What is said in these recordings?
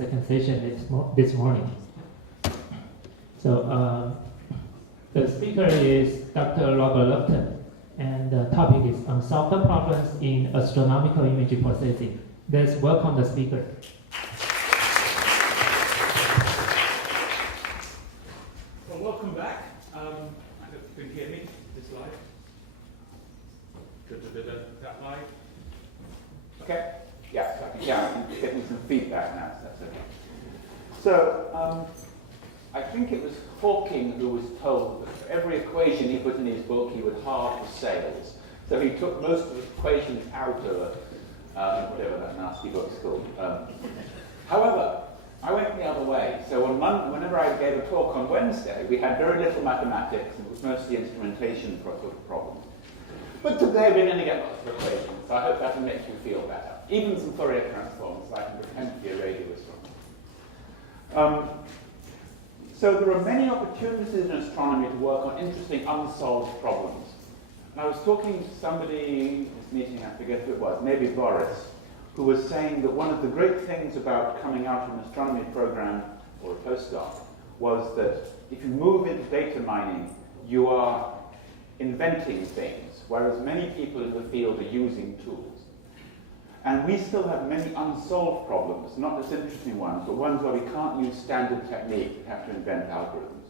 second session this morning. So the speaker is Dr. Robert Lupton, and the topic is Unsolved Problems in Astronomical Image Processing. Let's welcome the speaker. Well, welcome back. I hope you can hear me. This live? Good to be that live. Okay. Yes, I can get me some feedback now, so that's okay. So, I think it was Hawking who was told that for every equation he put in his book, he would halve the sales. So he took most of the equations out of whatever that nasty book's called. However, I went the other way. So whenever I gave a talk on Wednesday, we had very little mathematics, and it was mostly instrumentation problems. But today we're going to get lots of equations, so I hope that will make you feel better. Even some Fourier transforms, so I can pretend to be a radio astronomer. So there are many opportunities in astronomy to work on interesting unsolved problems. And I was talking to somebody in this meeting, I forget who it was, maybe Boris, who was saying that one of the great things about coming out of an astronomy program or a postdoc was that if you move into data mining, you are inventing things, whereas many people in the field are using tools. And we still have many unsolved problems, not just interesting ones, but ones where we can't use standard technique, we have to invent algorithms.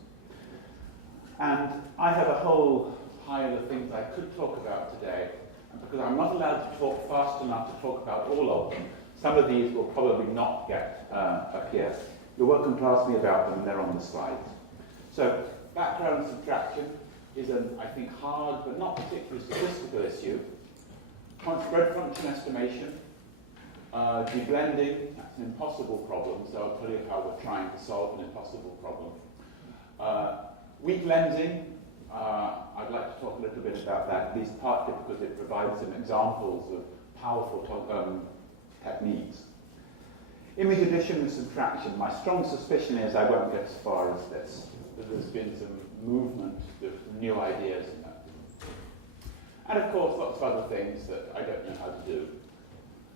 And I have a whole pile of things I could talk about today, and because I'm not allowed to talk fast enough to talk about all of them, some of these will probably not get up here. You're welcome to ask me about them, they're on the slides. So, background subtraction is an, I think, hard but not particularly statistical issue. Spread function estimation, deblending, that's an impossible problem, so I'll tell you how we're trying to solve an impossible problem. Weak lensing, I'd like to talk a little bit about that, at least partly because it provides some examples of powerful techniques. Image addition and subtraction, my strong suspicion is I won't get as far as this, but there's been some movement of new ideas in that. And of course, lots of other things that I don't know how to do.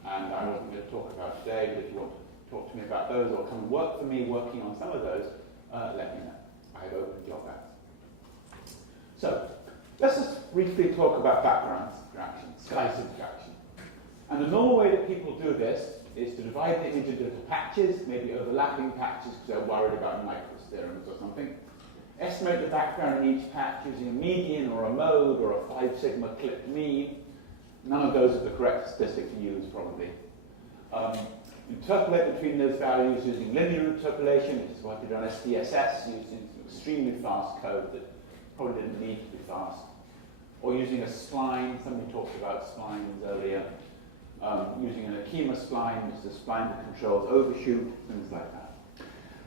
And I wasn't going to talk about today, but if you want to talk to me about those or come and work for me working on some of those, let me know. I have open job ads. So, let's just briefly talk about background subtraction, sky subtraction. And the normal way that people do this is to divide the image into little patches, maybe overlapping patches because they're worried about Micro's theorems or something. Estimate the background in each patch using a median or a mode or a 5 sigma clipped mean. None of those are the correct statistic to use, probably. Interpolate between those values using linear interpolation, which is what we did on SPSS, using extremely fast code that probably didn't need to be fast. Or using a spline, somebody talked about splines earlier. Using an Akima spline, which is a spline that controls overshoot, things like that.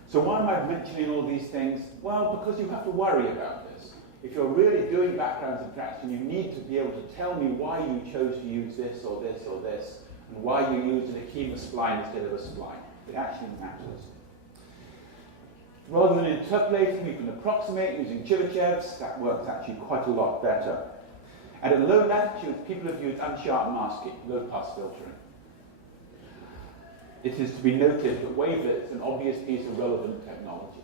So why am I mentioning all these things? Well, because you have to worry about this. If you're really doing background subtraction, you need to be able to tell me why you chose to use this or this or this, and why you used an Akima spline instead of a spline. It actually matters. Rather than interpolating, you can approximate using Chebyshev. That works actually quite a lot better. And at low latitudes, people have used unsharp masking, low-pass filtering. It is to be noted that wavelet is an obvious piece of relevant technology.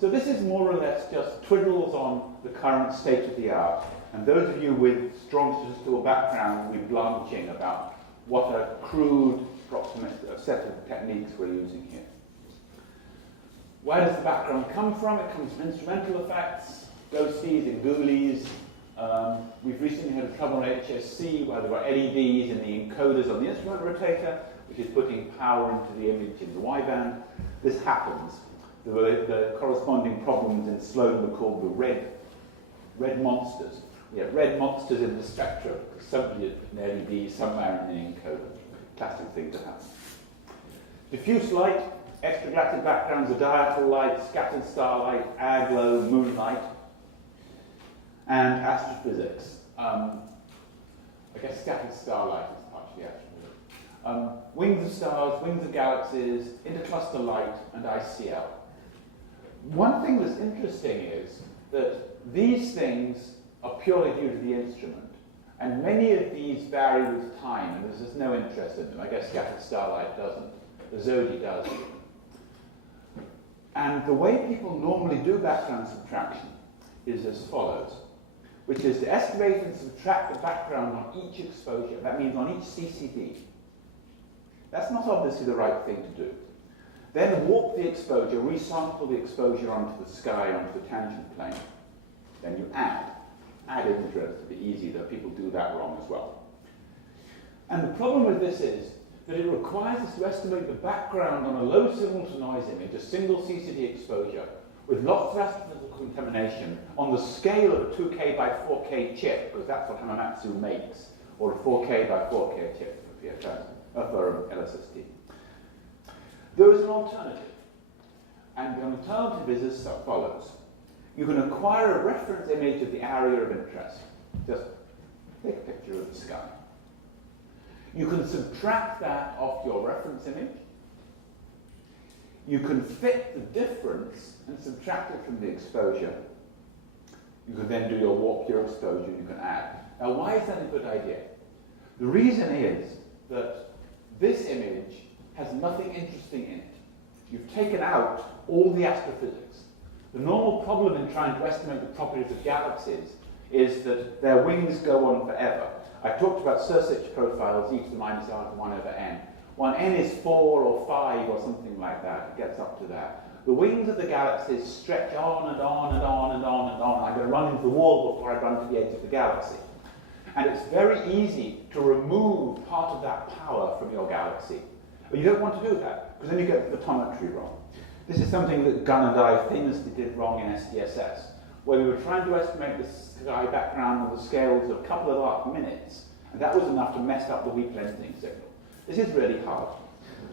So this is more or less just twiddles on the current state of the art. And those of you with strong statistical background will be blanching about what a crude set of techniques we're using here. Where does the background come from? It comes from instrumental effects, ghosties and ghoulies. We've recently had a trouble on HSC where there were LEDs in the encoders on the instrument rotator, which is putting power into the image in the Y-band. This happens. The corresponding problems in Sloan were called the red monsters. We have red monsters in the spectrum, somebody an LED somewhere in the encoder. Classic thing to happen. Diffuse light, extragalactic backgrounds are diaphral light, scattered starlight, aglow, moonlight, and astrophysics. I guess scattered starlight is partially astrophysics. Wings of stars, wings of galaxies, intercluster light, and ICL. One thing that's interesting is that these things are purely due to the instrument, and many of these vary with time, and there's just no interest in them. I guess scattered starlight doesn't. The Zodi does. And the way people normally do background subtraction is as follows, which is to estimate and subtract the background on each exposure. That means on each CCD. That's not obviously the right thing to do. Then warp the exposure, resample the exposure onto the sky, onto the tangent plane. Then you add. Adding is relatively easy, though people do that wrong as well. And the problem with this is that it requires us to estimate the background on a low signal-to-noise image, a single CCD exposure, with lots of astrophysical contamination on the scale of a 2K by 4K chip, because that's what Hamamatsu makes, or a 4K by 4K chip for PFS, for LSST. There is an alternative, and the alternative is as follows. You can acquire a reference image of the area of interest. Just take a picture of the sky. You can subtract that off your reference image. You can fit the difference and subtract it from the exposure. You can then do your warp your exposure and you can add. Now, why is that a good idea? The reason is that this image has nothing interesting in it. You've taken out all the astrophysics. The normal problem in trying to estimate the properties of galaxies is that their wings go on forever. I talked about Sursich profiles, e to the minus r to 1 over n. When n is 4 or 5 or something like that, it gets up to that. The wings of the galaxies stretch on and on and on and on and on. I'm going to run into the wall before I run to the edge of the galaxy. And it's very easy to remove part of that power from your galaxy. But you don't want to do that, because then you get the photometry wrong. This is something that Gunn and I famously did wrong in SDSS, where we were trying to estimate the sky background on the scales of a couple of arc minutes, and that was enough to mess up the weak lengthening signal. This is really hard.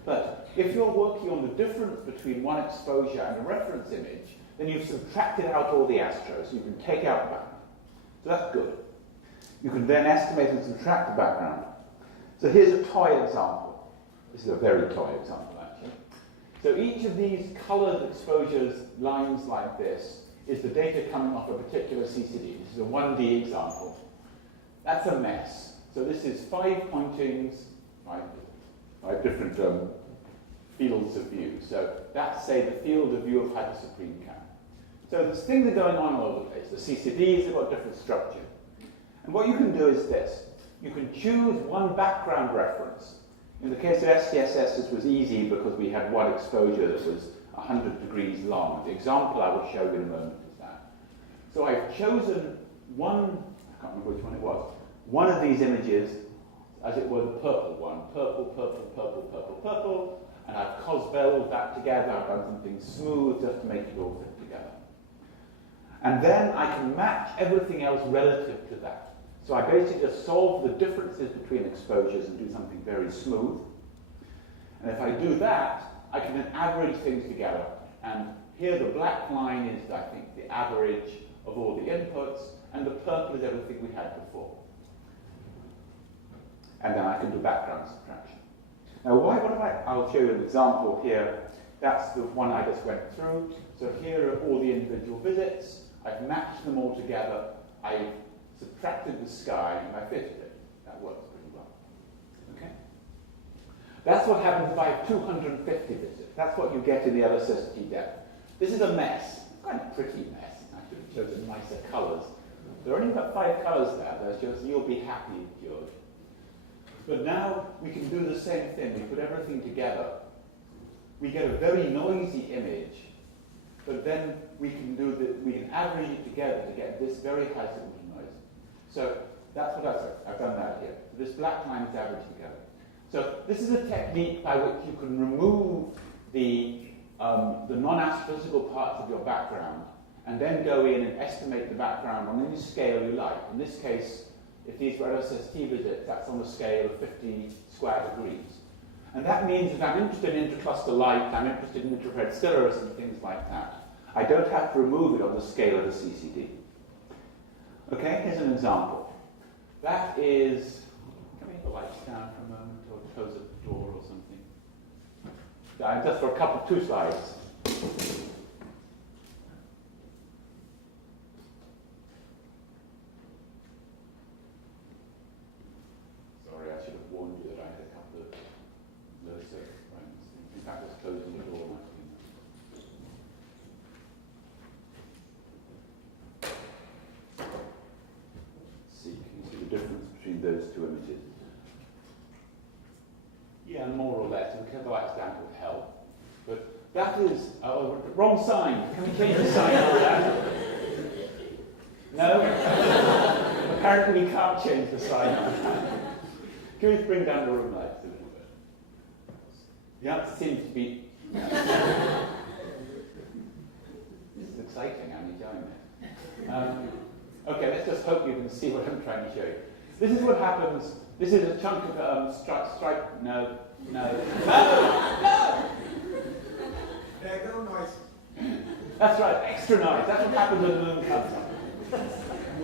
But if you're working on the difference between one exposure and a reference image, then you've subtracted out all the astros. You can take out the background. So that's good. You can then estimate and subtract the background. So here's a toy example. This is a very toy example, actually. So each of these colored exposures, lines like this, is the data coming off a particular CCD. This is a 1D example. That's a mess. So this is 5 pointings, five different fields of view. So that's, say, the field of view of hypersupreme Cam. So there's things are going on all over the place. The CCDs have got different structure. And what you can do is this. You can choose one background reference. In the case of SDSS, this was easy because we had one exposure that was 100 degrees long. The example I will show you in a moment is that. So I've chosen one, I can't remember which one it was, one of these images, as it were the purple one. Purple, purple, purple, purple, purple. And I've cosbelled that together. I've done something smooth just to make it all fit together. And then I can match everything else relative to that. So I basically just solve the differences between exposures and do something very smooth. And if I do that, I can then average things together. And here the black line is, I think, the average of all the inputs, and the purple is everything we had before. And then I can do background subtraction. Now, I'll show you an example here. That's the one I just went through. So here are all the individual visits. I've matched them all together. I've subtracted the sky, and I fitted it. That works pretty well. Okay? That's what happens if I have 250 visits. That's what you get in the LSST depth. This is a mess. It's quite a pretty mess. I should have chosen nicer colours. There are only about 5 colours there. There's just, you'll be happy, George. But now we can do the same thing. We put everything together. We get a very noisy image, but then we can average it together to get this very high signal to noise. So that's what I've done that here. This black line is averaged together. So this is a technique by which you can remove the non-astrophysical parts of your background and then go in and estimate the background on any scale you like. In this case, if these were LSST visits, that's on the scale of 50 square degrees. And that means that I'm interested in intercluster light, I'm interested in infrared cirrus and things like that. I don't have to remove it on the scale of the CCD. Okay, here's an example. That is, can we have the lights down for a moment or close the door or something? Just for 2 slides. Sorry, I should have warned you that I had a couple of low circuit points. In fact, I was closing the door. images. Yeah, more or less. We can the lights down to hell. But that is wrong sign. Can we change the sign on that? No? Apparently we can't change the sign on that. Can we bring down the room lights a little bit? Yeah, it seems to be. This is exciting, I'm enjoying it. Okay, let's just hope you can see what I'm trying to show you. This is what happens. This is a chunk of stripe. No. There go noise. That's right, extra noise. That's what happens when the moon comes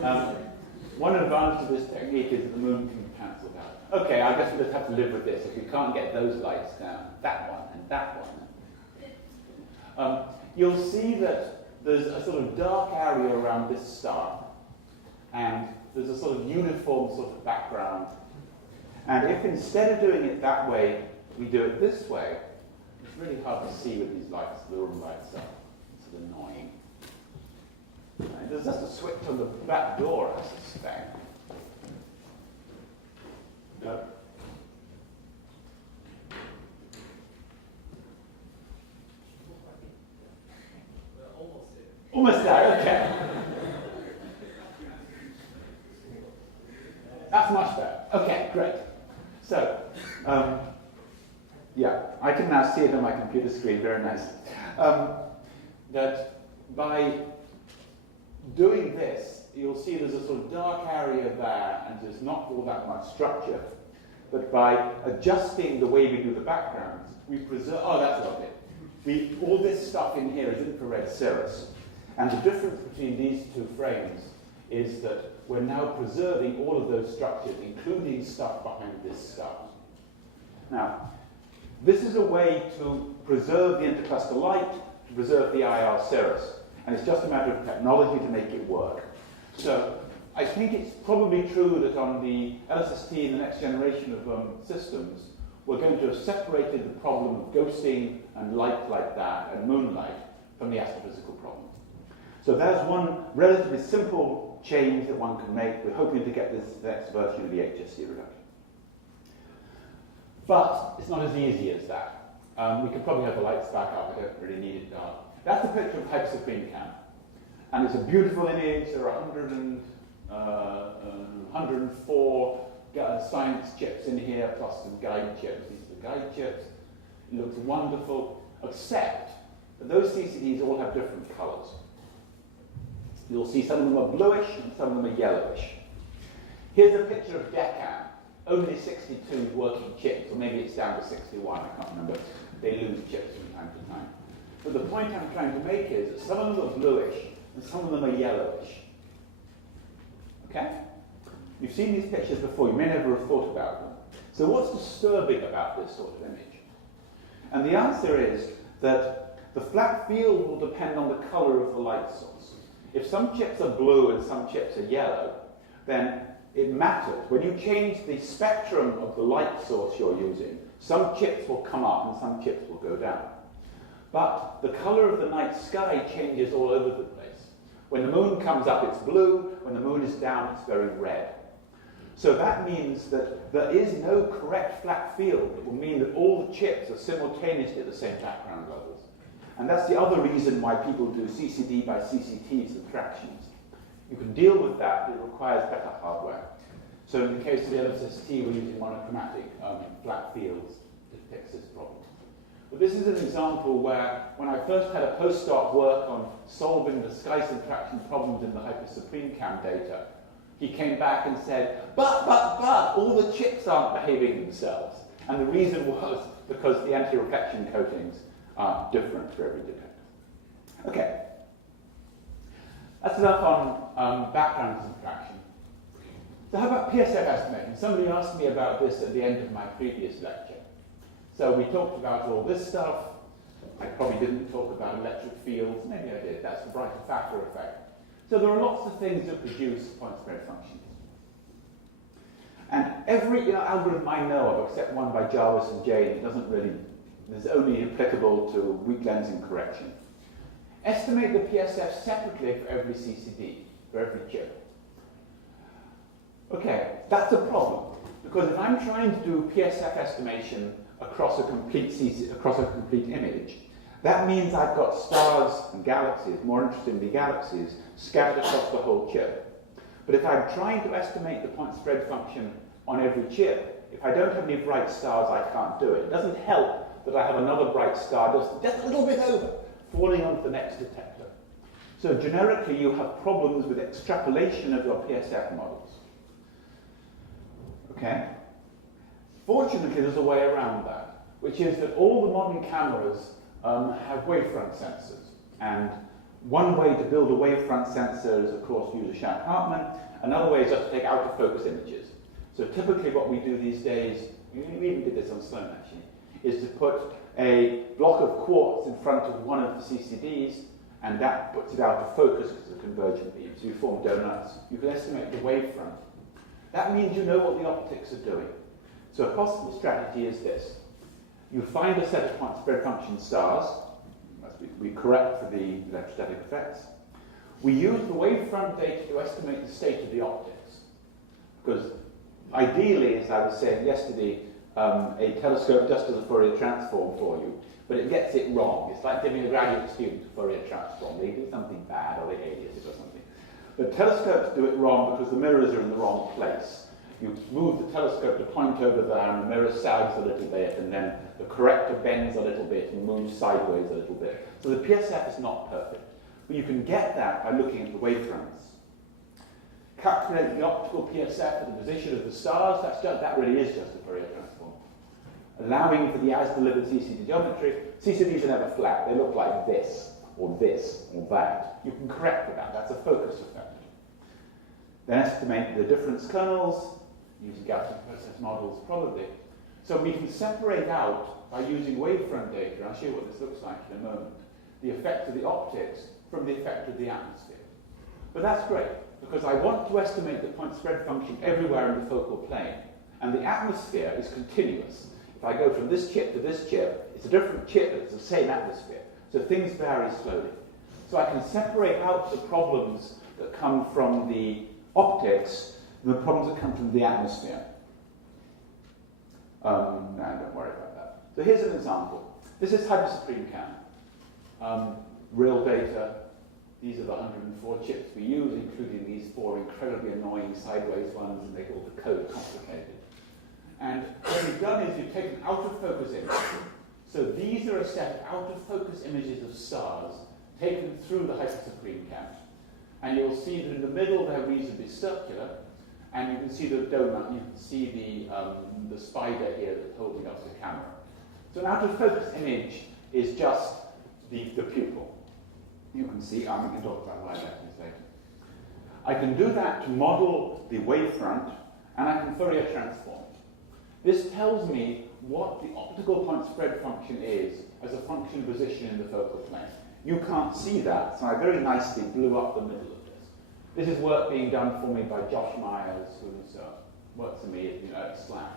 up. One advantage of this technique is that the moon can be cancelled out. Okay, I guess we just have to live with this. If we can't get those lights down, that one and that one. You'll see that there's a sort of dark area around this star, and there's a sort of uniform sort of background. And if instead of doing it that way, we do it this way, it's really hard to see with these lights, the room lights are. It's sort of annoying. Right, there's just a switch on the back door, I suspect. No. Almost there, okay. That's much better. Okay, great. So, yeah, I can now see it on my computer screen, very nice. That by doing this, you'll see there's a sort of dark area there, and there's not all that much structure. But by adjusting the way we do the backgrounds, we preserve, oh, that's lovely. All this stuff in here is infrared cirrus. And the difference between these two frames is that we're now preserving all of those structures, including stuff behind this stuff. Now, this is a way to preserve the intercluster light, to preserve the IR cirrus. And it's just a matter of technology to make it work. So I think it's probably true that on the LSST and the next generation of systems, we're going to have separated the problem of ghosting and light like that and moonlight from the astrophysical problem. So there's one relatively simple change that one can make. We're hoping to get this next version of the HSC reduction. But it's not as easy as that. We can probably have the lights back up. I don't really need it dark. That's a picture of Hypersupreme Cam. And it's a beautiful image. There are 104 science chips in here, plus some guide chips. These are the guide chips. It looks wonderful, except that those CCDs all have different colors. You'll see some of them are bluish and some of them are yellowish. Here's a picture of Decam. Only 62 working chips, or maybe it's down to 61, I can't remember. They lose chips from time to time. But the point I'm trying to make is that some of them are bluish and some of them are yellowish. Okay? You've seen these pictures before, you may never have thought about them. So what's disturbing about this sort of image? And the answer is that the flat field will depend on the color of the light source. If some chips are blue and some chips are yellow, then it matters. When you change the spectrum of the light source you're using, some chips will come up and some chips will go down. But the color of the night sky changes all over the place. When the moon comes up, it's blue. When the moon is down, it's very red. So that means that there is no correct flat field. It will mean that all the chips are simultaneously at the same background levels. And that's the other reason why people do CCD by CCT subtractions. You can deal with that, but it requires better hardware. So in the case of the LSST, we're using monochromatic flat fields to fix this problem. But this is an example where, when I first had a postdoc work on solving the sky subtraction problems in the Hypersupreme Cam data, he came back and said, but, all the chips aren't behaving themselves. And the reason was because the anti-reflection coatings are different for every detector. Okay. That's enough on background subtraction. So how about PSF estimation? Somebody asked me about this at the end of my previous lecture. So we talked about all this stuff. I probably didn't talk about electric fields. Maybe I did. That's the brighter factor effect. So there are lots of things that produce point spread functions. And every algorithm I know of, except one by Jarvis and Jane, is only applicable to weak lensing correction. Estimate the PSF separately for every CCD, for every chip. Okay, that's a problem, Because if I'm trying to do PSF estimation across a complete image, that means I've got stars and galaxies, more interestingly galaxies, scattered across the whole chip. But if I'm trying to estimate the point spread function on every chip, if I don't have any bright stars, I can't do it. It doesn't help that I have another bright star just a little bit over, falling onto the next detector. So generically, you have problems with extrapolation of your PSF models. Okay? Fortunately, there's a way around that, which is that all the modern cameras have wavefront sensors. And one way to build a wavefront sensor is, of course, to use a Shank-Hartmann. Another way is just to take out-of-focus images. So typically what we do these days, we even did this on Sloan actually, is to put a block of quartz in front of one of the CCDs, and that puts it out of focus because of convergent beams. You form donuts. You can estimate the wavefront. That means you know what the optics are doing. So a possible strategy is this. You find a set of point spread function stars. We correct for the electrostatic effects. We use the wavefront data to estimate the state of the optics. Because ideally, as I was saying yesterday, a telescope just does a Fourier transform for you, but it gets it wrong. It's like giving a graduate student a Fourier transform. They do something bad or they alias it or something. But telescopes do it wrong because the mirrors are in the wrong place. You move the telescope to point over there and the mirror sags a little bit, and then the corrector bends a little bit and moves sideways a little bit. So the PSF is not perfect. But you can get that by looking at the wavefronts. Calculate the optical PSF at the position of the stars. That really is just a Fourier transform. Allowing for the as-delivered CCD geometry. CCDs are never flat. They look like this, or that. You can correct for that. That's a focus effect. Then estimate the difference kernels, using Gaussian process models, probably. So we can separate out, by using wavefront data, I'll show you what this looks like in a moment, the effect of the optics from the effect of the atmosphere. But that's great, because I want to estimate the point spread function everywhere in the focal plane, and the atmosphere is continuous. If I go from this chip to this chip, it's a different chip, but it's the same atmosphere. So things vary slowly. So I can separate out the problems that come from the optics and the problems that come from the atmosphere. No, don't worry about that. So here's an example. This is Hypersupreme Cam. Real data. These are the 104 chips we use, including these 4 incredibly annoying sideways ones, and they make all the code complicated. And what we've done is we've taken out-of-focus images. So these are a set of out-of-focus images of stars taken through the Hypersupreme Cam. And you'll see that in the middle they're reasonably circular, and you can see the donut, you can see the spider here that's holding up the camera. So an out-of-focus image is just the pupil. You can see, we can talk about light actors later. I can do that to model the wavefront, and I can Fourier transform. This tells me what the optical point spread function is as a function of position in the focal plane. You can't see that, so I very nicely blew up the middle of this. This is work being done for me by Josh Myers, who's works for me at Slack.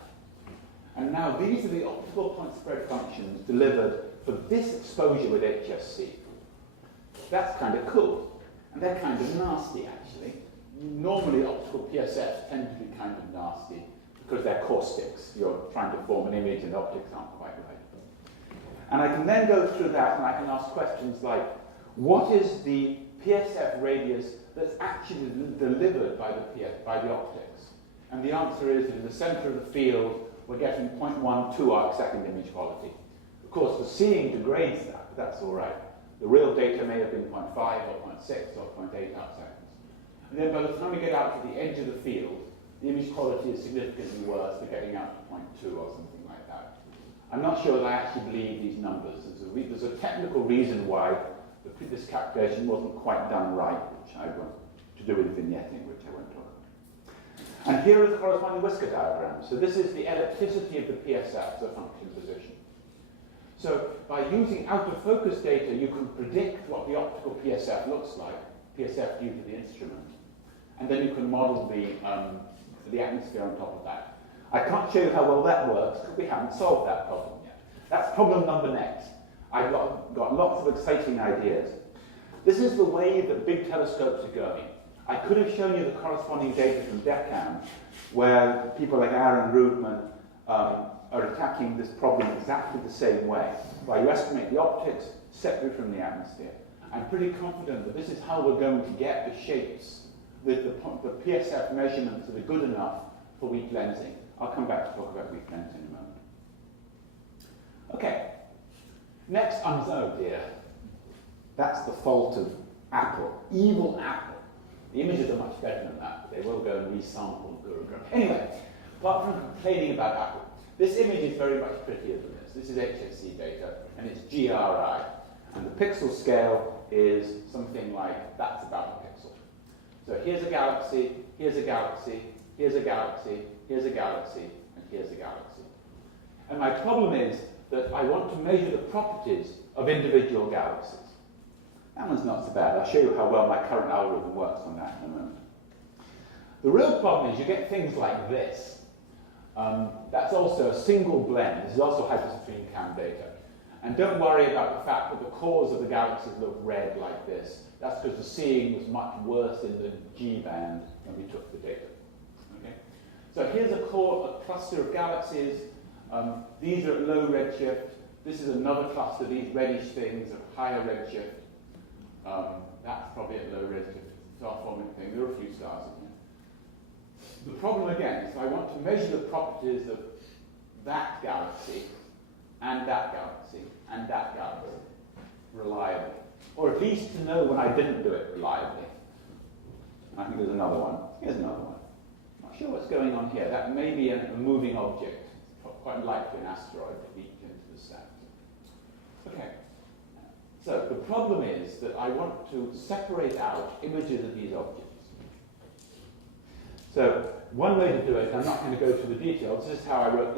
And now these are the optical point spread functions delivered for this exposure with HSC. That's kind of cool. And they're kind of nasty, actually. Normally, optical PSFs tend to be kind of nasty because they're caustics. You're trying to form an image and the optics aren't quite right. And I can then go through that and I can ask questions like, what is the PSF radius that's actually delivered by the optics? And the answer is that in the center of the field, we're getting 0.12 arc-second image quality. Of course, the seeing degrades that, but that's all right. The real data may have been 0.5 or 0.6 or 0.8 arc-seconds. And then by the time we get out to the edge of the field, the image quality is significantly worse. We're getting out to 0.2 or something like that. I'm not sure that I actually believe these numbers. There's a technical reason why this calculation wasn't quite done right, which I won't, to do with vignetting, which I won't talk about. And here are the corresponding whisker diagrams. So this is the ellipticity of the PSF as a function of position. So by using out-of-focus data, you can predict what the optical PSF looks like, PSF due to the instrument. And then you can model the atmosphere on top of that. I can't show you how well that works because we haven't solved that problem yet. That's problem number next. I've got lots of exciting ideas. This is the way that big telescopes are going. I could have shown you the corresponding data from Deccan, where people like Aaron Rudman are attacking this problem exactly the same way, where you estimate the optics separate from the atmosphere. I'm pretty confident that this is how we're going to get the shapes with the PSF measurements that are good enough for weak lensing. I'll come back to talk about weak lensing in a moment. Okay, next, oh dear, that's the fault of Apple, evil Apple. The images are much better than that, but they will go and resample Guru Granth. Anyway, apart from complaining about Apple, this image is very much prettier than this. This is HSC data, and it's GRI. And the pixel scale is something like, that's about a pixel. So here's a galaxy, here's a galaxy, here's a galaxy, here's a galaxy, and here's a galaxy. And my problem is that I want to measure the properties of individual galaxies. That one's not so bad. I'll show you how well my current algorithm works on that in a moment. The real problem is you get things like this. That's also a single blend. This is also hyperstream cam data. And don't worry about the fact that the cores of the galaxies look red like this. That's because the seeing was much worse in the G band when we took the data. Okay? So here's a cluster of galaxies. These are at low redshift. This is another cluster. These reddish things are higher redshift. That's probably at low redshift. Star-forming thing. There are a few stars in here. The problem again is I want to measure the properties of that galaxy and that galaxy and that galaxy reliably. Or at least to know when I didn't do it reliably. I think there's another one. Here's another one. Not sure what's going on here. That may be a moving object. Quite likely an asteroid that leaked into the sand. Okay. So the problem is that I want to separate out images of these objects. So one way to do it, I'm not going to go through the details, this is how I wrote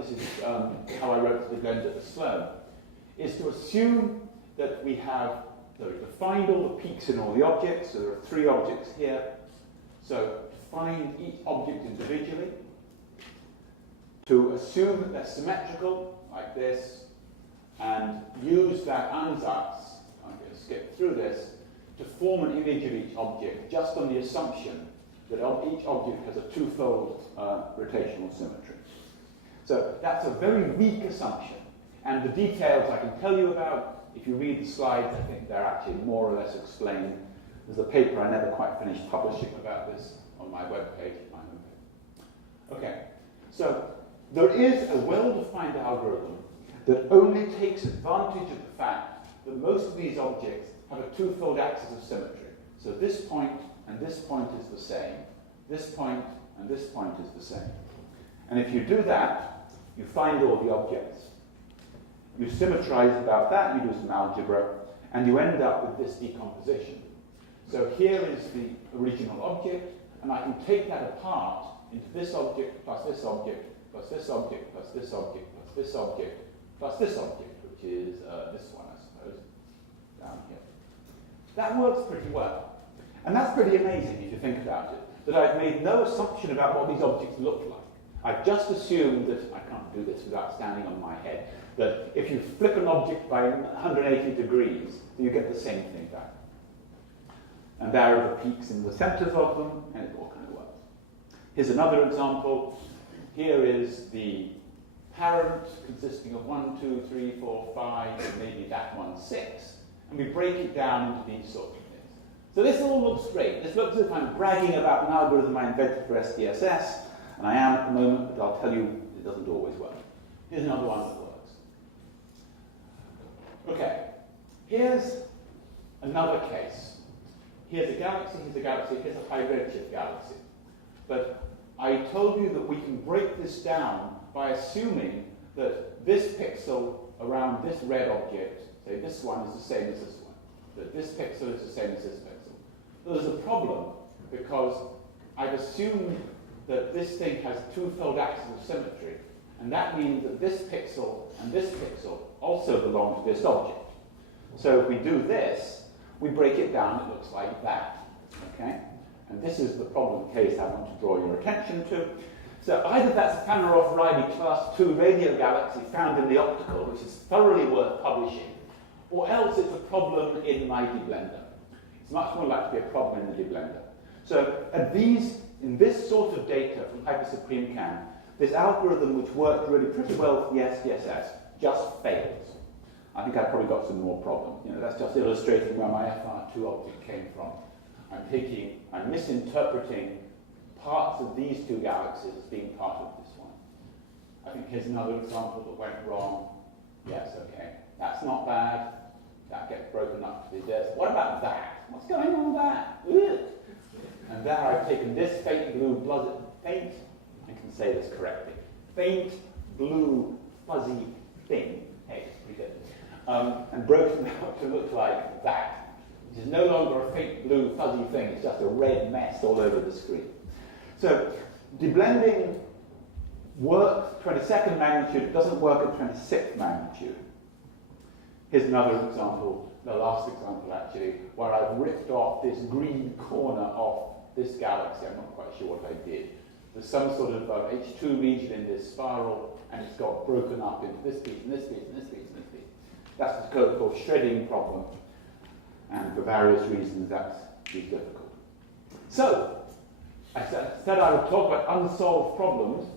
how I wrote the blend at the Sloan, is to assume that we have, so to find all the peaks in all the objects, so there are 3 objects here, so to find each object individually, to assume that they're symmetrical, like this, and use that ansatz, I'm going to skip through this, to form an image of each object, just on the assumption that each object has a 2-fold rotational symmetry. So that's a very weak assumption, and the details I can tell you about, if you read the slides, I think they're actually more or less explained. There's a paper I never quite finished publishing about this on my webpage, my homepage. Okay, so there is a well-defined algorithm that only takes advantage of the fact that most of these objects have a 2-fold axis of symmetry. So this point and this point is the same. This point and this point is the same. And if you do that, you find all the objects. You symmetrize about that, you do some algebra, and you end up with this decomposition. So here is the original object, and I can take that apart into this object plus this object plus this object plus this object plus this object plus this object, which is this one, I suppose, down here. That works pretty well. And that's pretty amazing if you think about it, that I've made no assumption about what these objects look like. I've just assumed that, I can't do this without standing on my head, that if you flip an object by 180 degrees, you get the same thing back. And there are the peaks in the centers of them, and it all kind of works. Here's another example. Here is the parent consisting of 1, 2, 3, 4, 5, and maybe that one 6, and we break it down into these sorts of things. So this all looks great. This looks as if I'm bragging about an algorithm I invented for SDSS, and I am at the moment, but I'll tell you it doesn't always work. Here's another one that works. Okay, here's another case. Here's a galaxy, here's a high redshift galaxy. But I told you that we can break this down by assuming that this pixel around this red object, say this one is the same as this one, that this pixel is the same as this pixel. There's a problem because I've assumed that this thing has 2-fold axis of symmetry, and that means that this pixel and this pixel also belong to this object. So if we do this, we break it down, it looks like that. Okay? And this is the problem case I want to draw your attention to. So either that's a Panarov-Riley class 2 radio galaxy found in the optical, which is thoroughly worth publishing, or else it's a problem in my deblender. It's much more likely to be a problem in the deblender. So in this sort of data from hypersupreme CAN, this algorithm which worked really pretty well for the SPSS just fails. I think I've probably got some more problems. That's just illustrating where my FR2 object came from. I'm misinterpreting parts of these two galaxies as being part of this one. I think here's another example that went wrong. Yes, okay. That's not bad. That gets broken up to the disk. What about that? What's going on with that? Ugh. And there I've taken this faint blue, faint, I can say this correctly, faint blue fuzzy thing, hey, it's pretty good, and broken out to look like that, which is no longer a faint blue fuzzy thing, it's just a red mess all over the screen. So deblending works 22nd magnitude, it doesn't work at 26th magnitude. Here's another example, the last example actually, where I've ripped off this green corner off this galaxy. I'm not quite sure what I did. There's some sort of H2 region in this spiral, and it's got broken up into this piece, and this piece, and this piece, and this piece. That's the code called shredding problem, and for various reasons that's really difficult. So, I said I would talk about unsolved problems.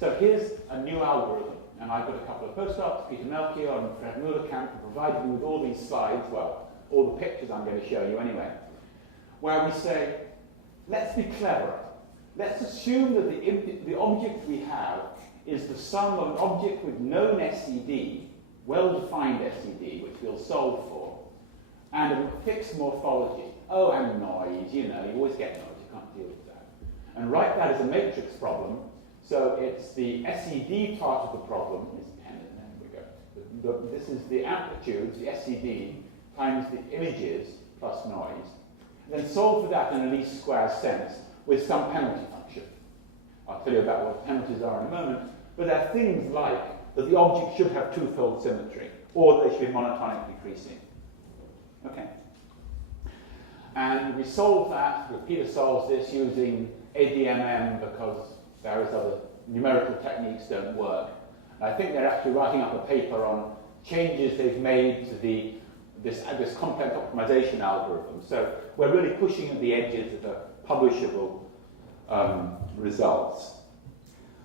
So here's a new algorithm, and I've got a couple of postdocs, Peter Melchior and Fred Mullerkamp, who provided me with all these slides, well, all the pictures I'm going to show you anyway, where we say, let's be clever. Let's assume that the object we have is the sum of an object with known SED, well-defined SED, which we'll solve for, and a fixed morphology. Oh, and noise, you always get noise, you can't deal with that. And write that as a matrix problem, so it's the SED part of the problem, this is the amplitudes, the SED, times the images plus noise, and then solve for that in a least square sense with some penalty function. I'll tell you about what penalties are in a moment, but there are things like that the object should have two-fold symmetry, or they should be monotonic decreasing. Okay. And we solve that, Peter solves this using ADMM because various other numerical techniques don't work. And I think they're actually writing up a paper on changes they've made to this complex optimization algorithm. So we're really pushing at the edges of the publishable results.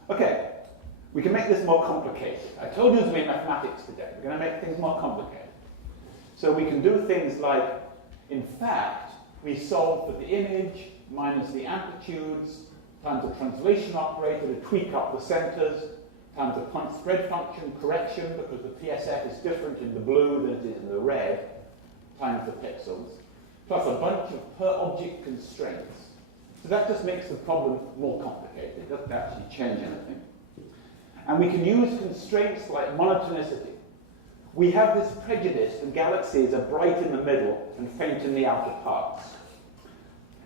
Okay, we can make this more complicated. I told you it was going to be mathematics today. We're going to make things more complicated. So we can do things like, in fact, we solve for the image minus the amplitudes times the translation operator to tweak up the centers times the point spread function correction because the PSF is different in the blue than it is in the red times the pixels, plus a bunch of per object constraints. So that just makes the problem more complicated. It doesn't actually change anything. And we can use constraints like monotonicity. We have this prejudice that galaxies are bright in the middle and faint in the outer parts.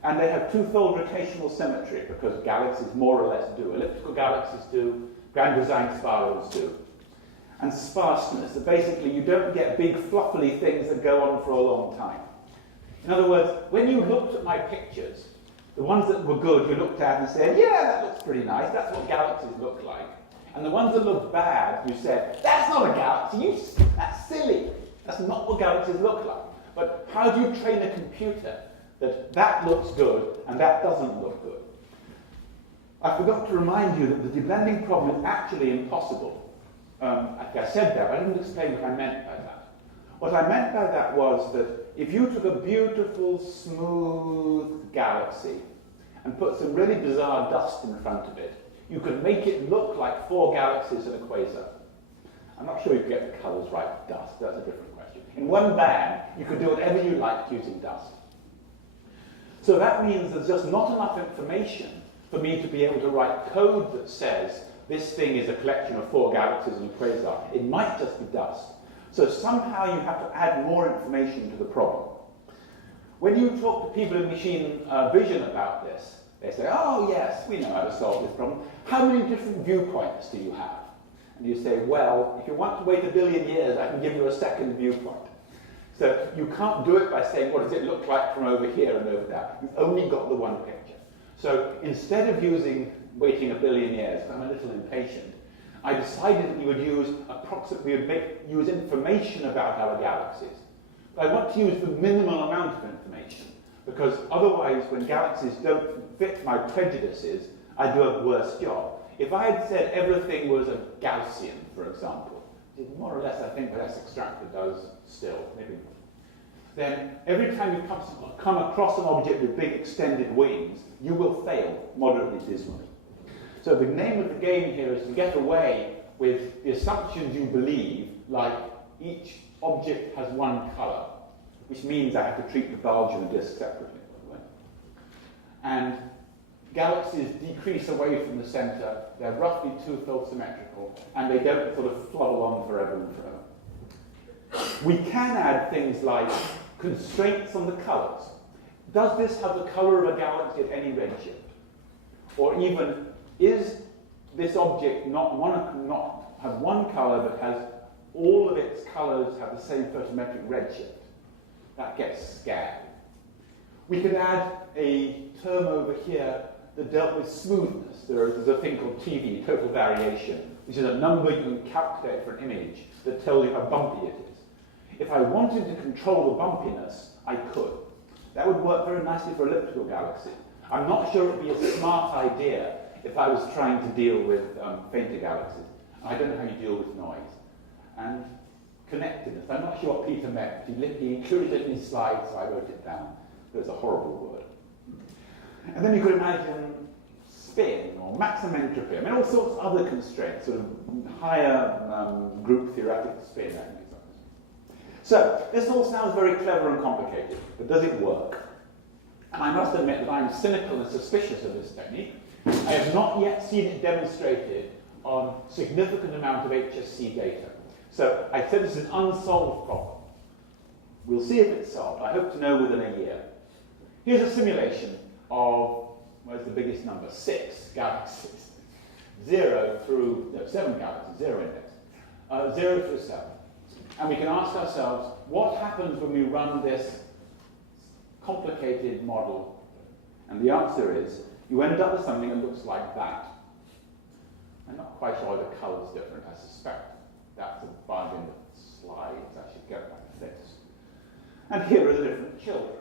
And they have two-fold rotational symmetry because galaxies more or less do. Elliptical galaxies do, grand design spirals do. And sparseness, that basically you don't get big fluffy things that go on for a long time. In other words, when you looked at my pictures, the ones that were good you looked at and said, yeah, that looks pretty nice, that's what galaxies look like. And the ones that looked bad, you said, that's not a galaxy, that's silly. That's not what galaxies look like. But how do you train a computer that looks good and that doesn't look good? I forgot to remind you that the deblending problem is actually impossible. I said that, but I didn't explain what I meant by that. What I meant by that was that if you took a beautiful, smooth galaxy and put some really bizarre dust in front of it, you could make it look like 4 galaxies in a quasar. I'm not sure you could get the colors right, dust, that's a different question. In one band, you could do whatever you liked using dust. So that means there's just not enough information for me to be able to write code that says this thing is a collection of 4 galaxies in a quasar. It might just be dust. So somehow you have to add more information to the problem. When you talk to people in machine vision about this, they say, oh yes, we know how to solve this problem. How many different viewpoints do you have? And you say, well, if you want to wait 1 billion years, I can give you a second viewpoint. So you can't do it by saying, what does it look like from over here and over there? You've only got the one picture. So instead of waiting 1 billion years, I'm a little impatient, I decided that we would use information about our galaxies. But I want to use the minimal amount of information, because otherwise when galaxies don't fit my prejudices, I do a worse job. If I had said everything was a Gaussian, for example, more or less I think what S-extractor does still, maybe not, then every time you come across an object with big extended wings, you will fail moderately dismally. So the name of the game here is to get away with the assumptions you believe, like each object has one color, which means I have to treat the bulge and the disk separately, by the way. And galaxies decrease away from the center, they're roughly two-fold symmetrical, and they don't sort of flood along forever and forever. We can add things like constraints on the colors. Does this have the color of a galaxy at any redshift? Or even, is this object not have one color but has all of its colors have the same photometric redshift? That gets scary. We could add a term over here that dealt with smoothness. There's a thing called TV, total variation, which is a number you can calculate for an image that tells you how bumpy it is. If I wanted to control the bumpiness, I could. That would work very nicely for elliptical galaxies. I'm not sure it would be a smart idea if I was trying to deal with fainter galaxies. I don't know how you deal with noise. And connectedness. I'm not sure what Peter meant. He included it in his slides, so I wrote it down. But it's a horrible word. And then you could imagine spin or maximum entropy. I mean, all sorts of other constraints, sort of higher group theoretic spin. So, this all sounds very clever and complicated, but does it work? And I must admit that I'm cynical and suspicious of this technique. I have not yet seen it demonstrated on significant amount of HSC data. So, I said this is an unsolved problem. We'll see if it's solved. I hope to know within a year. Here's a simulation of, where's the biggest number? 6 galaxies. 7 galaxies, 0 index. 0 through 7. And we can ask ourselves, what happens when we run this complicated model? And the answer is, you end up with something that looks like that. I'm not quite sure why the color's different. I suspect that's a bug in the slides. I should get that fixed. And here are the different children.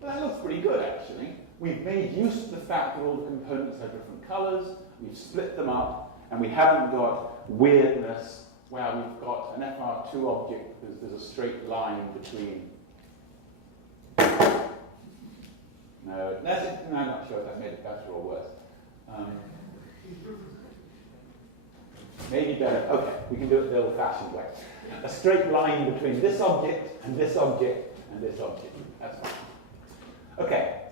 Well, that looks pretty good, actually. We've made use of the fact that all the components have different colors, we've split them up, and we haven't got weirdness where we've got an FR2 object because there's a straight line between. No, I'm not sure if that made it better or worse. Maybe better. Okay, we can do it the old-fashioned way. A straight line between this object and this object and this object. That's fine. Okay,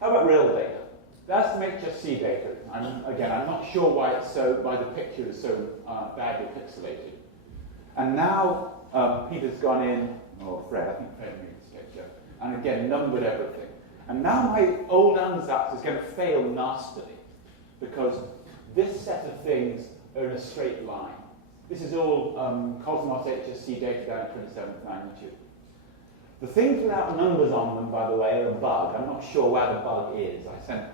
how about real data? That's some HSC data. I'm not sure why the picture is so badly pixelated. And now Peter's gone in, or Fred, I think Fred made this picture, and again numbered everything. And now my old ansatz is going to fail nastily, because this set of things are in a straight line. This is all Cosmos HSC data down to 27th magnitude. The things without numbers on them, by the way, are a bug. I'm not sure where the bug is. I sent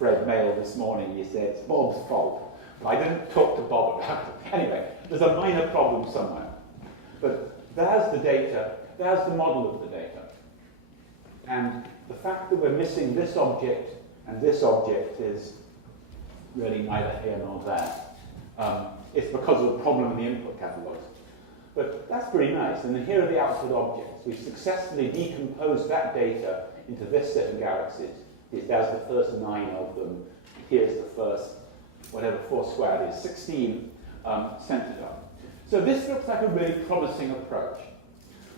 Fred mail this morning. He said, it's Bob's fault. But I didn't talk to Bob about it. Anyway, there's a minor problem somewhere. But there's the data. There's the model of the data. And the fact that we're missing this object and this object is really neither here nor there. It's because of the problem in the input catalogs. But that's pretty nice. And here are the output objects. We've successfully decomposed that data into this set of galaxies. There's the first 9 of them. Here's the first, whatever 4 squared is, 16 centered up. So this looks like a really promising approach.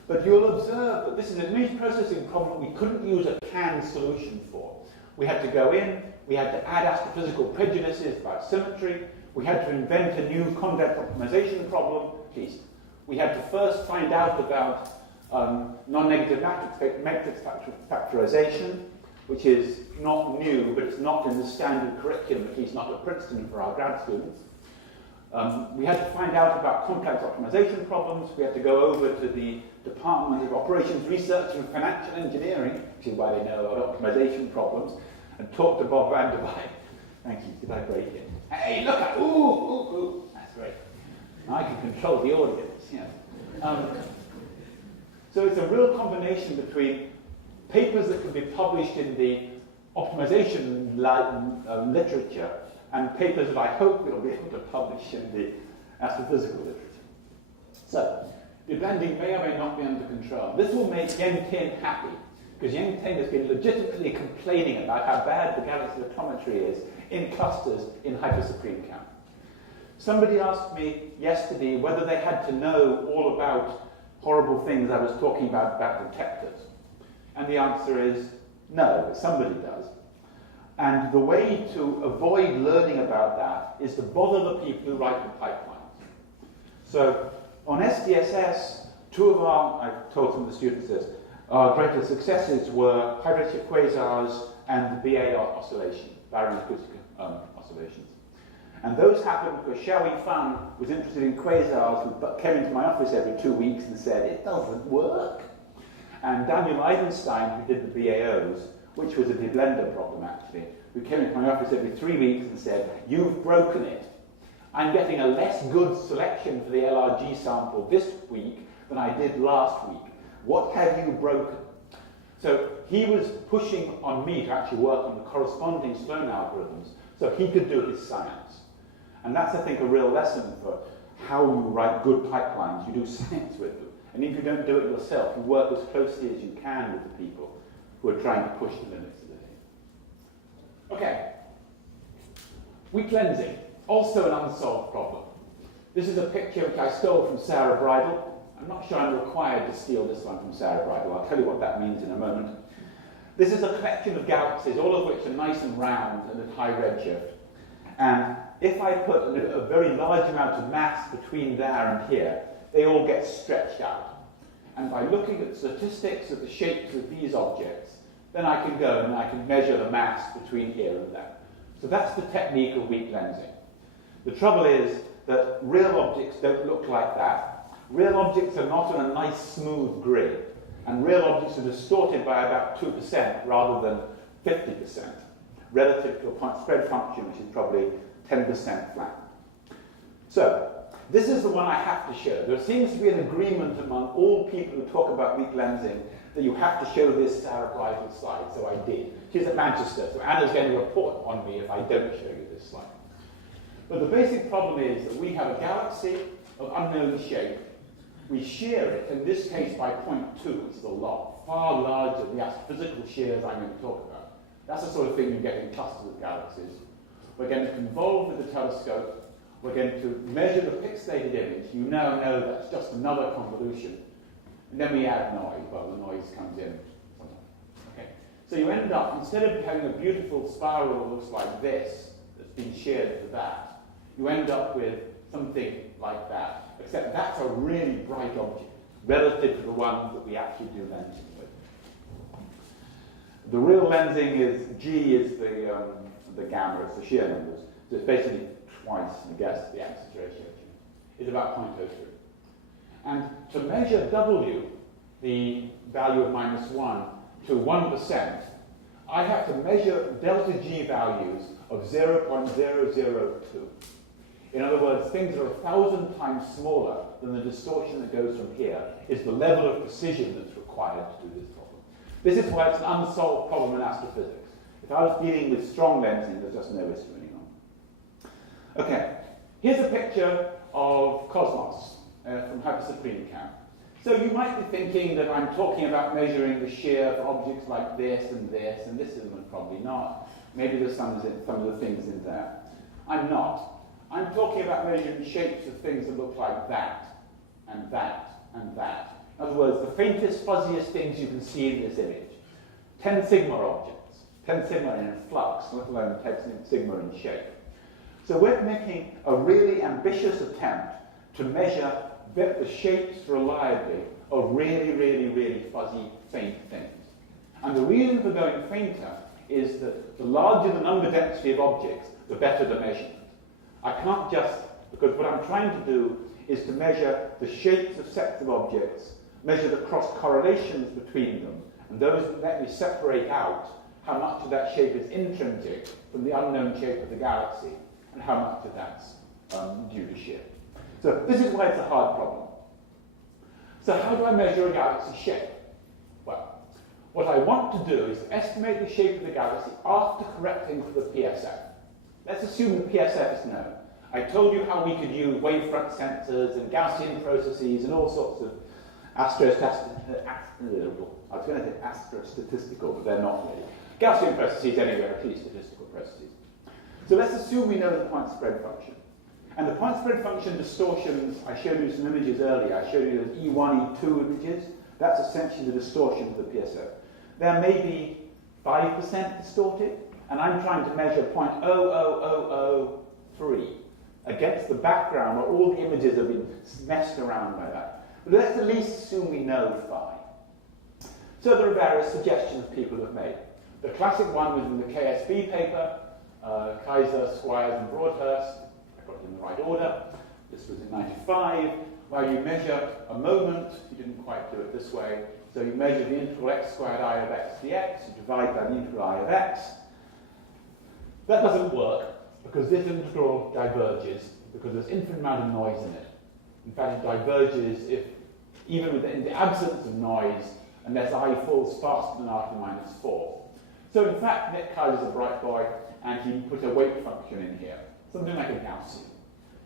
But you'll observe that this is an image processing problem that we couldn't use a canned solution for. We had to go in, we had to add astrophysical prejudices about symmetry, we had to invent a new convex optimization problem, at least. We had to first find out about non-negative matrix factorization, which is not new, but it's not in the standard curriculum, at least not at Princeton for our grad students. We had to find out about complex optimization problems. We had to go over to the Department of Operations Research and Financial Engineering, which is why they know about optimization problems, and talk to Bob Vanderbeek. Thank you. Did I break it? Hey, look at, ooh. That's great. I can control the audience, yes. So it's a real combination between papers that can be published in the optimization literature, and papers that I hope we'll be able to publish in the astrophysical literature. So, the blending may or may not be under control. This will make Yen Tin happy, because Yen Tin has been legitimately complaining about how bad the galaxy photometry is in clusters in hypersupreme count. Somebody asked me yesterday whether they had to know all about horrible things I was talking about detectors. And the answer is no, somebody does. And the way to avoid learning about that is to bother the people who write the pipelines. So on SDSS, two of our, I've told some of the students this, our greatest successes were high-redshift quasars and the BA oscillation, baryon acoustic oscillations. And those happened because Xiaoyi Fan was interested in quasars, who came into my office every 2 weeks and said, it doesn't work. And Daniel Eisenstein, who did the BAOs, which was a deblender problem actually, who came into my office every 3 weeks and said, you've broken it. I'm getting a less good selection for the LRG sample this week than I did last week. What have you broken? So he was pushing on me to actually work on the corresponding Sloan algorithms so he could do his science. And that's, I think, a real lesson for how you write good pipelines. You do science with them. And if you don't do it yourself, you work as closely as you can with the people who are trying to push the limits of the thing. Okay. Weak lensing, also an unsolved problem. This is a picture which I stole from Sarah Bridle. I'm not sure I'm required to steal this one from Sarah Bridle. I'll tell you what that means in a moment. This is a collection of galaxies, all of which are nice and round and at high redshift. And if I put a very large amount of mass between there and here, they all get stretched out. And by looking at the statistics of the shapes of these objects, then I can go and I can measure the mass between here and there. So that's the technique of weak lensing. The trouble is that real objects don't look like that. Real objects are not on a nice smooth grid, and real objects are distorted by about 2% rather than 50%, relative to a point spread function, which is probably 10% flat. So, this is the one I have to show. There seems to be an agreement among all people who talk about weak lensing that you have to show this Sarah Bridle slide, so I did. She's at Manchester, so Anna's going to report on me if I don't show you this slide. But the basic problem is that we have a galaxy of unknown shape. We shear it, in this case by 0.2, it's the log, far larger than the astrophysical shears I'm going to talk about. That's the sort of thing you get in clusters of galaxies. We're going to convolve with the telescope. We're going to measure the pixelated image. You now know that's just another convolution. And then we add noise. Well, the noise comes in. Okay. So you end up, instead of having a beautiful spiral that looks like this, that's been sheared to that, you end up with something like that. Except that's a really bright object relative to the ones that we actually do lensing with. The real lensing is G is the gamma, it's the shear numbers. So it's basically twice, I guess, the axis ratio. It's about 0.03. And to measure W, the value of -1, to 1%, I have to measure delta G values of 0.002. In other words, things that are 1,000 times smaller than the distortion that goes from here is the level of precision that's required to do this problem. This is why it's an unsolved problem in astrophysics. If I was dealing with strong lensing, there's just no risk anymore. Okay, here's a picture of cosmos from hypersupreme count. So you might be thinking that I'm talking about measuring the shear for objects like this, and this is probably not. Maybe there's some of the things in there. I'm not. I'm talking about measuring shapes of things that look like that, and that, and that. In other words, the faintest, fuzziest things you can see in this image. 10 sigma objects. 10 sigma in flux, let alone 10 sigma in shape. So we're making a really ambitious attempt to measure the shapes reliably of really, really, really fuzzy, faint things. And the reason for going fainter is that the larger the number density of objects, the better the measurement. I can't just, because what I'm trying to do is to measure the shapes of sets of objects, measure the cross correlations between them, and those let me separate out how much of that shape is intrinsic from the unknown shape of the galaxy, and how much of that's due to shear. So this is why it's a hard problem. So how do I measure a galaxy shape? Well, What I want to do is estimate the shape of the galaxy after correcting for the PSF. Let's assume the PSF is known. I told you how we could use wavefront sensors and Gaussian processes and all sorts of I was going to say astrostatistical, but they're not really. Gaussian processes anyway, at least statistical processes. So let's assume we know the point spread function. And the point spread function distortions, I showed you some images earlier. I showed you those E1, E2 images. That's essentially the distortion of the PSF. There may be 5% distorted, and I'm trying to measure 0.00003 against the background where all the images have been messed around by that. But let's at least assume we know phi. So there are various suggestions people have made. The classic one was in the KSB paper, Kaiser, Squires, and Broadhurst. I got it in the right order. This was in 95, where you measure a moment. You didn't quite do it this way. So you measure the integral x squared I of x dx. You divide by the integral I of x. That doesn't work because this integral diverges because there's infinite amount of noise in it. In fact, it diverges if, even in the absence of noise, unless I falls faster than r to the minus 4. So in fact, Nick Kaiser's a bright boy, and he put a weight function in here, something like a Gaussian.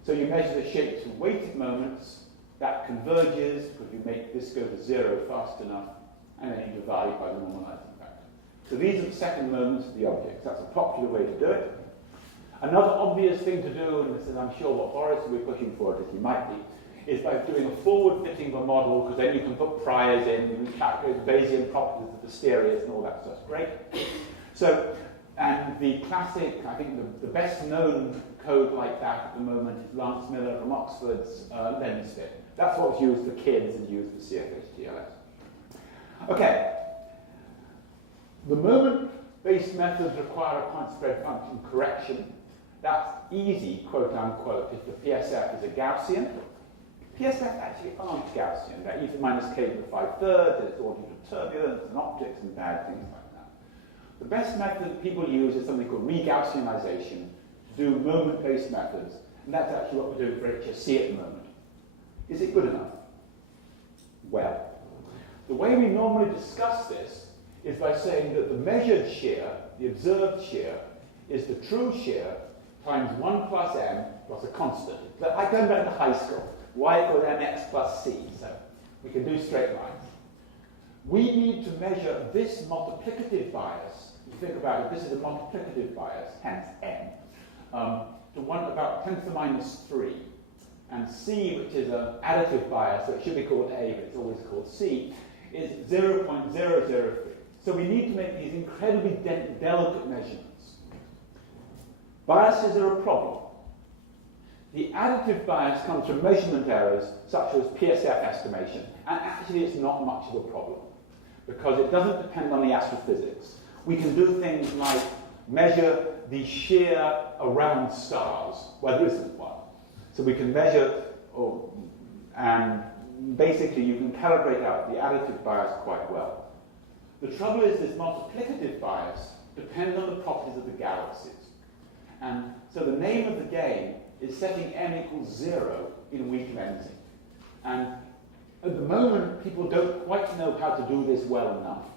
So you measure the shapes of weighted moments, that converges because you make this go to 0 fast enough, and then you divide by the normalizing factor. So these are the second moments of the objects. That's a popular way to do it. Another obvious thing to do, and this is I'm sure what Boris will be pushing for it as he might be, is by doing a forward-fitting of a model, because then you can put priors in, you can calculate the Bayesian properties of the stereos and all that stuff. Great. So, and the classic, I think the best known code like that at the moment is Lance Miller from Oxford's lens fit. That's what's used for kids and used for CFHTLS. Okay. The moment-based methods require a point spread function correction. That's easy, quote unquote, if the PSF is a Gaussian. PSF actually aren't Gaussian. They're e to the minus k to the 5/3, and it's all due to turbulence and optics and bad things like that. The best method people use is something called re-Gaussianization to do moment-based methods, and that's actually what we're doing for HSC at the moment. Is it good enough? Well, the way we normally discuss this is by saying that the measured shear, the observed shear, is the true shear times 1 plus m plus a constant. I go back to high school. Y equals mx plus c, so we can do straight lines. We need to measure this multiplicative bias. If you think about it, this is a multiplicative bias, hence m, to one about 10 to the minus 3. And c, which is an additive bias, so it should be called a, but it's always called c, is 0.003. So we need to make these incredibly delicate measurements. Biases are a problem. The additive bias comes from measurement errors, such as PSF estimation, and actually it's not much of a problem, because it doesn't depend on the astrophysics. We can do things like measure the shear around stars, where there isn't one. So we can measure, and basically you can calibrate out the additive bias quite well. The trouble is this multiplicative bias depends on the properties of the galaxies. And so the name of the game is setting m equals 0 in weak lensing. And at the moment, people don't quite know how to do this well enough.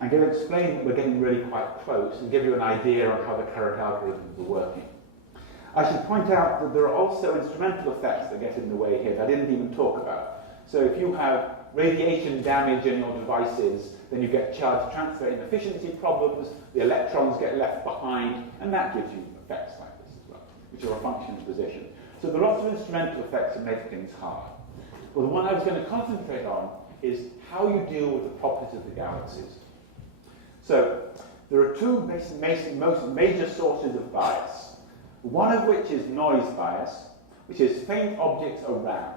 I'm going to explain that we're getting really quite close and give you an idea of how the current algorithms are working. I should point out that there are also instrumental effects that get in the way here that I didn't even talk about. So if you have radiation damage in your devices, then you get charge transfer inefficiency problems, the electrons get left behind, and that gives you effects like this as well, which are a function of position. So there are lots of instrumental effects that make things hard. Well, the one I was going to concentrate on is how you deal with the properties of the galaxies. So there are two most major sources of bias, one of which is noise bias, which is faint objects around.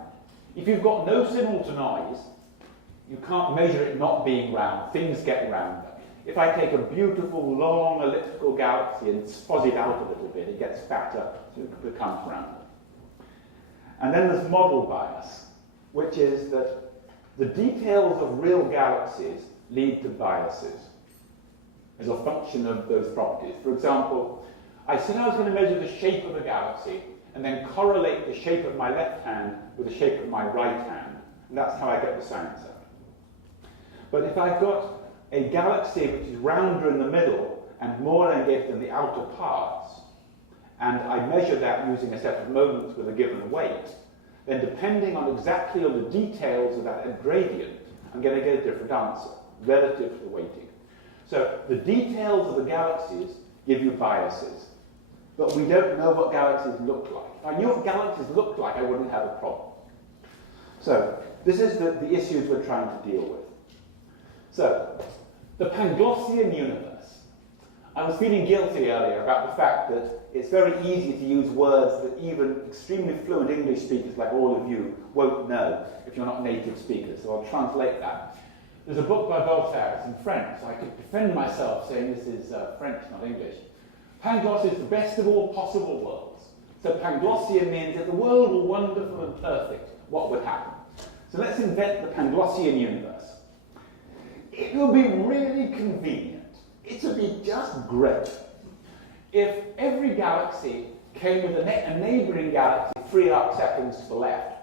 If you've got no signal to noise, you can't measure it not being round. Things get rounder. If I take a beautiful, long, elliptical galaxy and fuzz it out a little bit, it gets fatter, so it becomes rounder. And then there's model bias, which is that the details of real galaxies lead to biases as a function of those properties. For example, I said I was going to measure the shape of a galaxy and then correlate the shape of my left hand with the shape of my right hand. And that's how I get the science out. But if I've got a galaxy which is rounder in the middle and more elongated in the outer parts, and I measure that using a set of moments with a given weight, then depending on exactly on the details of that gradient, I'm going to get a different answer relative to the weighting. So the details of the galaxies give you biases, but we don't know what galaxies look like. If I knew what galaxies looked like, I wouldn't have a problem. So this is the issues we're trying to deal with. So the Panglossian universe. I was feeling guilty earlier about the fact that it's very easy to use words that even extremely fluent English speakers like all of you won't know if you're not native speakers, so I'll translate that. There's a book by Voltaire, it's in French, so I could defend myself saying this is French, not English. Pangloss is the best of all possible worlds. So Panglossian means if the world were wonderful and perfect, what would happen? So let's invent the Panglossian universe. It will be really convenient. It would be just great if every galaxy came with a neighboring galaxy 3 arcseconds to the left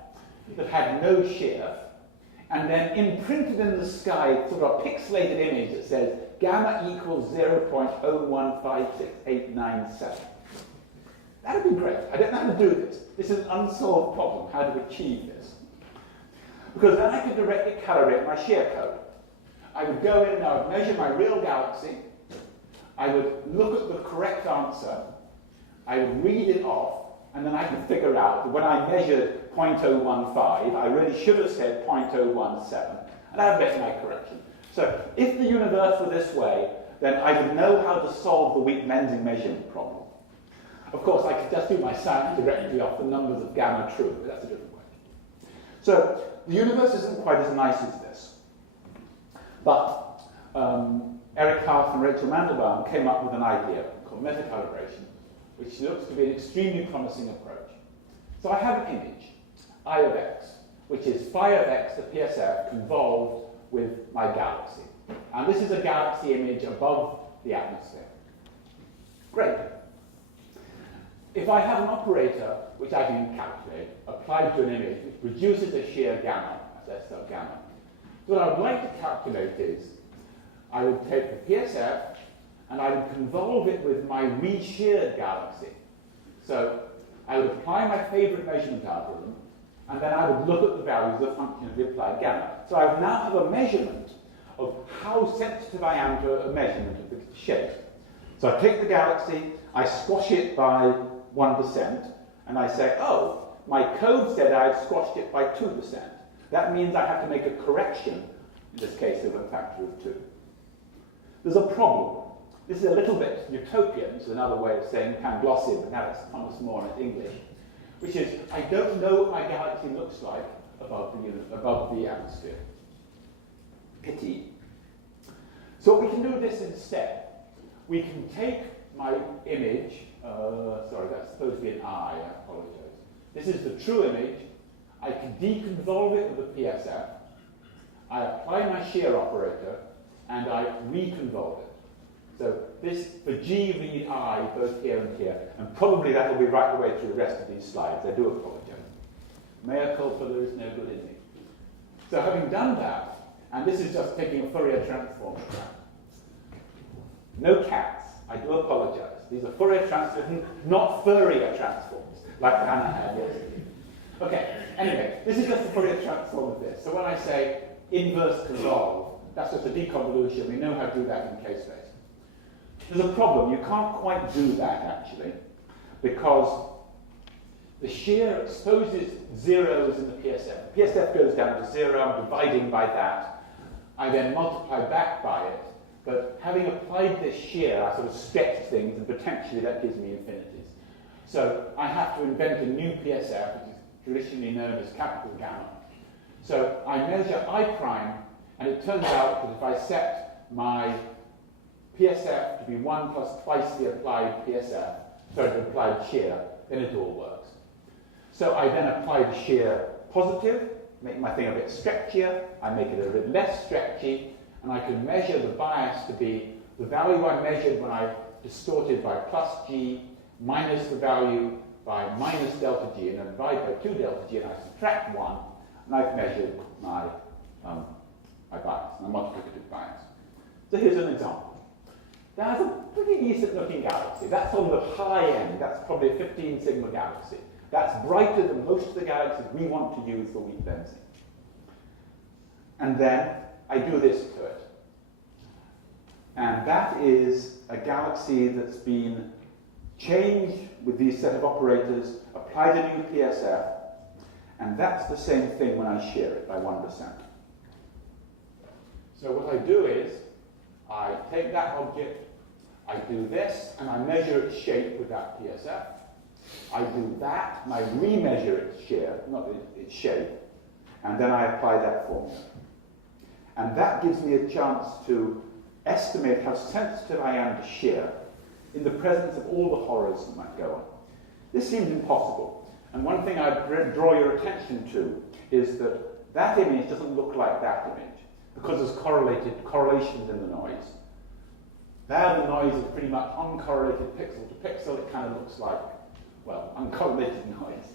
that had no shear, and then imprinted in the sky sort of a pixelated image that says gamma equals 0.0156897. That would be great. I don't know how to do this. This is an unsolved problem, how to achieve this. Because then I could directly calibrate my shear code. I would go in and I would measure my real galaxy. I would look at the correct answer. I would read it off, and then I could figure out that when I measured 0.015, I really should have said 0.017, and I would get my correction. So if the universe were this way, then I would know how to solve the weak lensing measurement problem. Of course, I could just do my science directly off the numbers of gamma true, but that's a different way. So the universe isn't quite as nice as this. But Eric Hart and Rachel Mandelbaum came up with an idea called metacalibration, which looks to be an extremely promising approach. So I have an image, I of x, which is phi of x, the PSF, convolved with my galaxy. And this is a galaxy image above the atmosphere. Great. If I have an operator which I can calculate, applied to an image, which produces a shear gamma, as S sub gamma, so what I would like to calculate is, I would take the PSF and I would convolve it with my re-sheared galaxy. So I would apply my favorite measurement algorithm, and then I would look at the values of the function of the applied gamma. So I would now have a measurement of how sensitive I am to a measurement of the shape. So I take the galaxy, I squash it by 1%, and I say, oh, my code said I'd squashed it by 2%. That means I have to make a correction, in this case of a factor of 2. There's a problem. This is a little bit utopian, it's another way of saying Panglossian, but now it's Thomas More in English, which is, I don't know what my galaxy looks like above the atmosphere. Pity. So what we can do with this instead, we can take my image, sorry, that's supposed to be an I apologize. This is the true image. I can deconvolve it with a PSF. I apply my shear operator, and I reconvolve it. So this, for G, read I, both here and here, and probably that will be right the way through the rest of these slides. I do apologize. Mea culpa, there is no good in me. So having done that, and this is just taking a Fourier transform. No cats, I do apologize. These are Fourier transforms, not Fourier transforms, like Hannah had yesterday. Okay, anyway, this is just a Fourier transform of this. So when I say inverse convolve, that's just a deconvolution. We know how to do that in case space. There's a problem. You can't quite do that, actually, because the shear exposes zeros in the PSF. The PSF goes down to 0. I'm dividing by that. I then multiply back by it. But having applied this shear, I sort of stretch things, and potentially that gives me infinities. So I have to invent a new PSF, which is traditionally known as capital gamma. So I measure I prime, and it turns out that if I set my PSF to be 1 plus twice the applied PSF, sorry, the applied shear, then it all works. So I then apply the shear positive, make my thing a bit stretchier, I make it a bit less stretchy, and I can measure the bias to be the value I measured when I distorted by plus G minus the value by minus delta G, and then divide by 2 delta G, and I subtract 1, and I've measured my by bias, and a multiplicative bias. So here's an example. There's a pretty decent looking galaxy. That's on the high end. That's probably a 15 sigma galaxy. That's brighter than most of the galaxies we want to use for weak lensing. And then I do this to it. And that is a galaxy that's been changed with these set of operators, applied a new PSF, and that's the same thing when I shear it by 1%. So what I do is, I take that object, I do this, and I measure its shape with that PSF. I do that, and I remeasure its shear, not its shape, and then I apply that formula. And that gives me a chance to estimate how sensitive I am to shear in the presence of all the horrors that might go on. This seems impossible. And one thing I'd draw your attention to is that that image doesn't look like that image because there's correlations in the noise. There the noise is pretty much uncorrelated pixel to pixel. It kind of looks like, well, uncorrelated noise.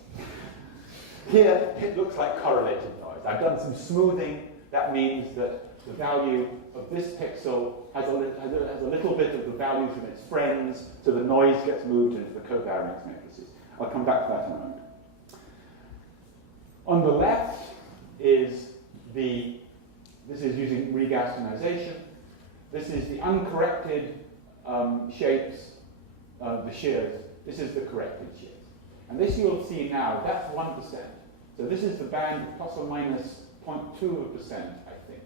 Here it looks like correlated noise. I've done some smoothing. That means that the value of this pixel has a little bit of the value from its friends, so the noise gets moved into the covariance matrices. I'll come back to that in a moment. On the left is this is using regaussianization. This is the uncorrected shapes, the shears. This is the corrected shears. And this you'll see now, that's 1%. So this is the band plus or minus 0.2%, I think.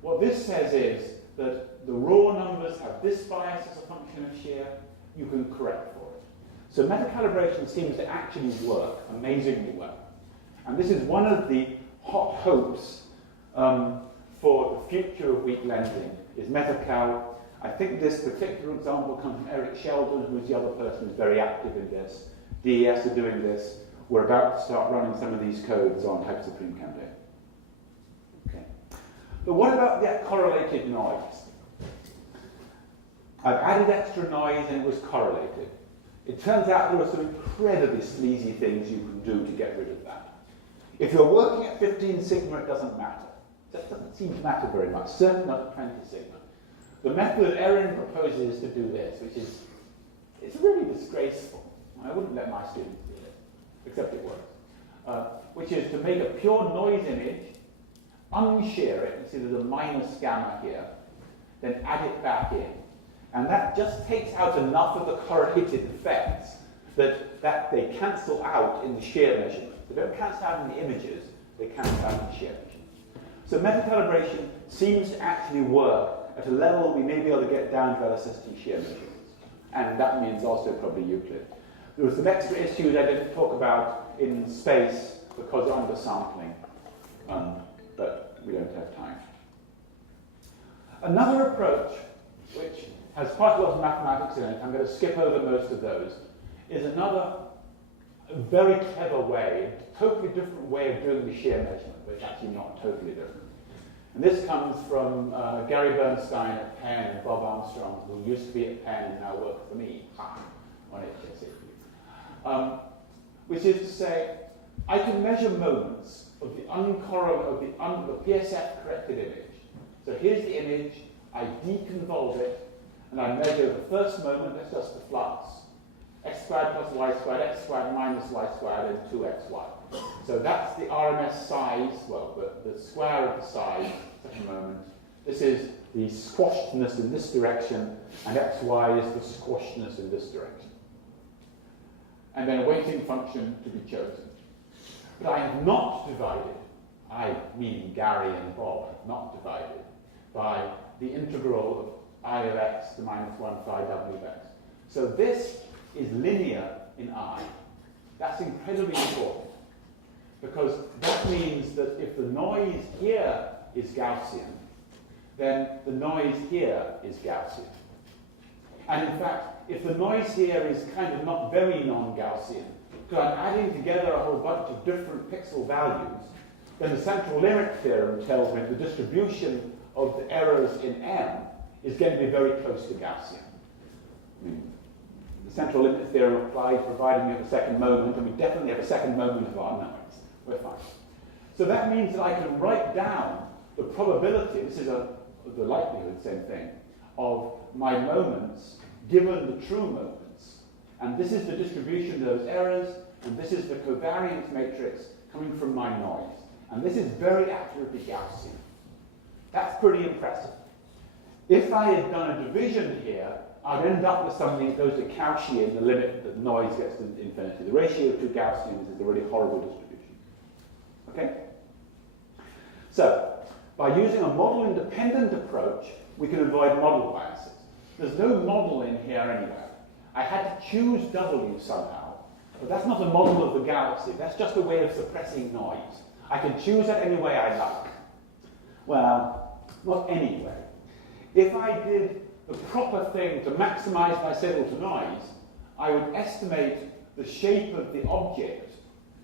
What this says is that the raw numbers have this bias as a function of shear. You can correct for it. So metacalibration seems to actually work amazingly well. And this is one of the hot hopes for the future of weak lensing, is metacal. I think this particular example comes from Eric Sheldon, who is the other person who's very active in this. DES are doing this. We're about to start running some of these codes on Hypersupreme Camden. Okay. But what about that correlated noise? I've added extra noise and it was correlated. It turns out there are some incredibly sleazy things you can do to get rid of that. If you're working at 15 sigma, it doesn't matter. That doesn't seem to matter very much, certainly not at 20 sigma. The method that Erin proposes is to do this, which is, it's really disgraceful. I wouldn't let my students do it, except it works. Which is to make a pure noise image, unshear it, you see there's a minus gamma here, then add it back in. And that just takes out enough of the correlated effects that they cancel out in the shear measurement. They don't cancel out in the images, they cancel out in the shear measurement. So metacalibration seems to actually work at a level we may be able to get down to LSST shear measurements. And that means also probably Euclid. There were some extra issues I didn't talk about in space because of undersampling, but we don't have time. Another approach, which has quite a lot of mathematics in it, I'm going to skip over most of those, is another very clever way, a totally different way of doing the shear measurement, but it's actually not totally different. And this comes from Gary Bernstein at Penn and Bob Armstrong, who used to be at Penn and now work for me on HSAP. Which is to say, I can measure moments of the PSF corrected image. So here's the image, I deconvolve it, and I measure the first moment, that's just the flux, x squared plus y squared, x squared minus y squared, and 2xy. So that's the RMS size, well, the square of the size, such a moment. This is the squashedness in this direction, and xy is the squashedness in this direction. And then a weighting function to be chosen. But I have not divided, I mean Gary and Bob, have not divided by the integral of I of x to minus 1 phi w of x. So this is linear in I. That's incredibly important, because that means that if the noise here is Gaussian, then the noise here is Gaussian. And in fact, if the noise here is kind of not very non-Gaussian, because I'm adding together a whole bunch of different pixel values, then the central limit theorem tells me the distribution of the errors in M is going to be very close to Gaussian. The central limit theorem applies providing we have a second moment, and we definitely have a second moment of our noise. We're fine. So that means that I can write down the probability, this is the likelihood, same thing, of my moments given the true moments. And this is the distribution of those errors, and this is the covariance matrix coming from my noise. And this is very accurately Gaussian. That's pretty impressive. If I had done a division here, I'd end up with something that goes to Cauchy, the limit that noise gets to infinity. The ratio to Gaussian is a really horrible distribution. Okay? So, by using a model-independent approach, we can avoid model biases. There's no model in here anywhere. I had to choose W somehow, but that's not a model of the galaxy. That's just a way of suppressing noise. I can choose that any way I like. Well, not any way. If I did the proper thing to maximize my signal to noise, I would estimate the shape of the object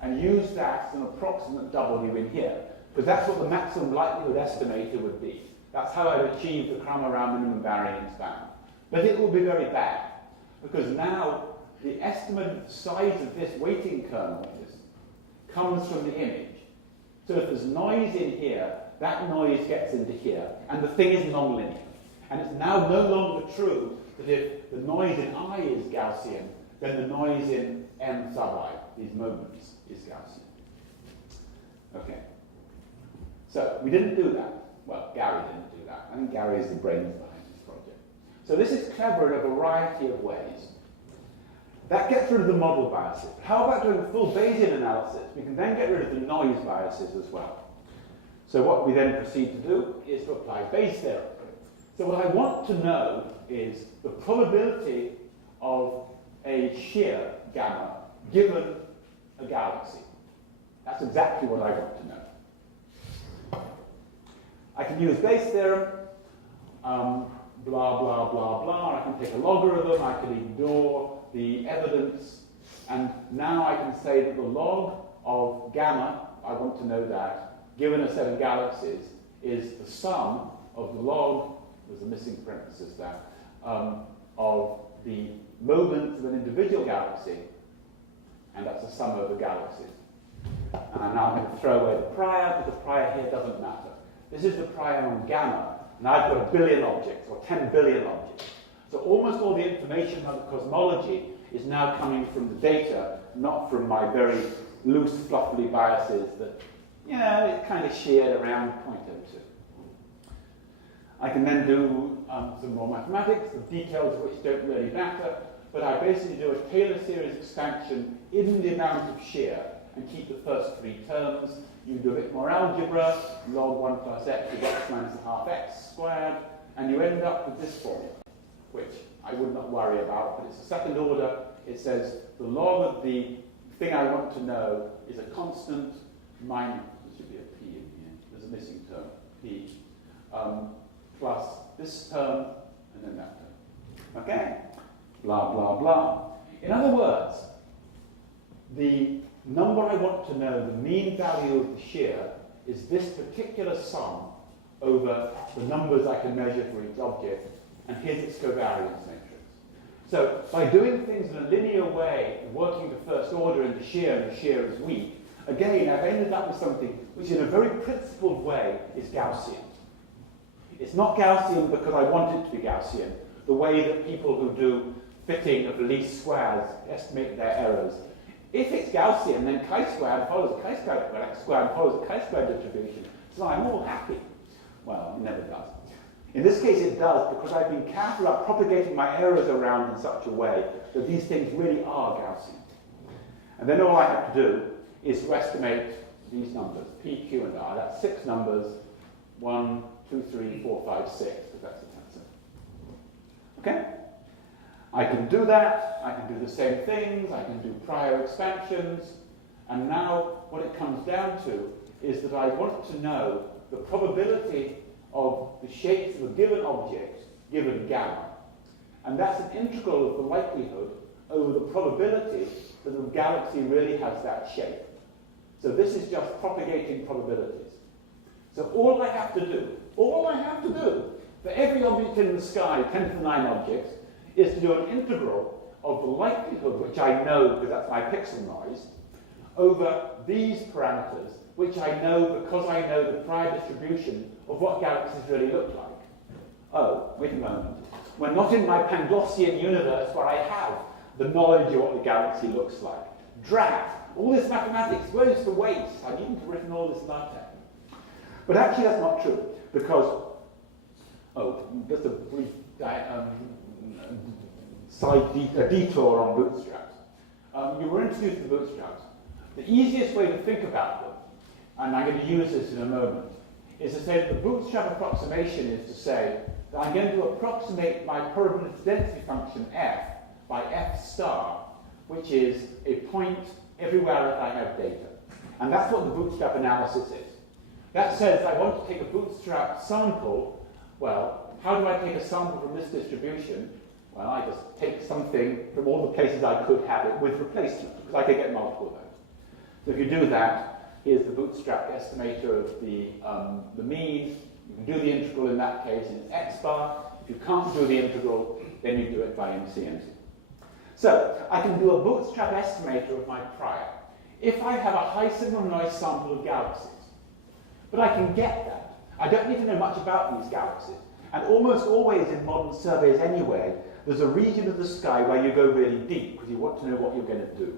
and use that as an approximate W in here, because that's what the maximum likelihood estimator would be. That's how I'd achieve the Cramer-Rao minimum variance bound. But it will be very bad, because now the estimate of the size of this weighting kernel comes from the image. So if there's noise in here, that noise gets into here, and the thing is nonlinear. And it's now no longer true that if the noise in I is Gaussian, then the noise in M sub I, these moments, is Gaussian. Okay. So we didn't do that. Well, Gary didn't do that. I think Gary is the brains behind this project. So this is clever in a variety of ways. That gets rid of the model biases. How about doing a full Bayesian analysis? We can then get rid of the noise biases as well. So what we then proceed to do is to apply Bayes' theorem. So what I want to know is the probability of a shear gamma given a galaxy. That's exactly what I want to know. I can use Bayes' theorem, blah, blah, blah, blah. I can take a logarithm, I can ignore the evidence, and now I can say that the log of gamma, I want to know that, given a set of galaxies, is the sum of the log, there's a missing parenthesis there, of the moments of an individual galaxy, and that's the sum of the galaxies. And I'm now going to throw away the prior, because the prior here doesn't matter. This is the prior on gamma, and I've got 1 billion objects, or 10 billion objects. So almost all the information about the cosmology is now coming from the data, not from my very loose, fluffy biases that, it kind of sheared around 0.02. I can then do some more mathematics, the details of which don't really matter, but I basically do a Taylor series expansion in the amount of shear and keep the first 3 terms. You do a bit more algebra, log 1 plus x is x minus a half x squared, and you end up with this formula, which I would not worry about, but it's a second order. It says the log of the thing I want to know is a constant minus, there should be a p in here, there's a missing term, p, plus this term, and then that term. Okay? Blah, blah, blah. In other words, the number I want to know, the mean value of the shear, is this particular sum over the numbers I can measure for each object, and here's its covariance matrix. So by doing things in a linear way, working the first order into shear, and the shear is weak, again, I've ended up with something which in a very principled way is Gaussian. It's not Gaussian because I want it to be Gaussian, the way that people who do fitting of least squares estimate their errors. If it's Gaussian, then chi-squared follows chi-squared, well, x-squared follows a chi-squared distribution, so I'm all happy. Well, it never does. In this case, it does, because I've been careful about propagating my errors around in such a way that these things really are Gaussian. And then all I have to do is to estimate these numbers, P, Q, and R. That's 6 numbers, 1, 2, 3, 4, 5, 6, if that's the tensor. Okay? I can do that, I can do the same things, I can do prior expansions, and now what it comes down to is that I want to know the probability of the shapes of a given object given gamma. And that's an integral of the likelihood over the probability that the galaxy really has that shape. So this is just propagating probabilities. So all I have to do for every object in the sky, 10 to the 9 objects, is to do an integral of the likelihood, which I know because that's my pixel noise, over these parameters, which I know because I know the prior distribution of what galaxies really look like. Oh, wait a moment. We're not in my Panglossian universe where I have the knowledge of what the galaxy looks like. Drat! All this mathematics goes to waste. I needn't have written all this latex. But actually that's not true, because, just a brief detour on bootstraps. You were introduced to bootstraps. The easiest way to think about them, and I'm going to use this in a moment, is to say that the bootstrap approximation is to say that I'm going to approximate my probability density function f by f star, which is a point everywhere that I have data. And that's what the bootstrap analysis is. That says I want to take a bootstrap sample. Well, how do I take a sample from this distribution? Well, I just take something from all the places I could have it with replacement, because I could get multiple of those. So if you do that, here's the bootstrap estimator of the mean. You can do the integral in that case in x bar. If you can't do the integral, then you do it by MCMC. So I can do a bootstrap estimator of my prior if I have a high signal noise sample of galaxies. But I can get that. I don't need to know much about these galaxies. And almost always in modern surveys anyway, there's a region of the sky where you go really deep because you want to know what you're going to do.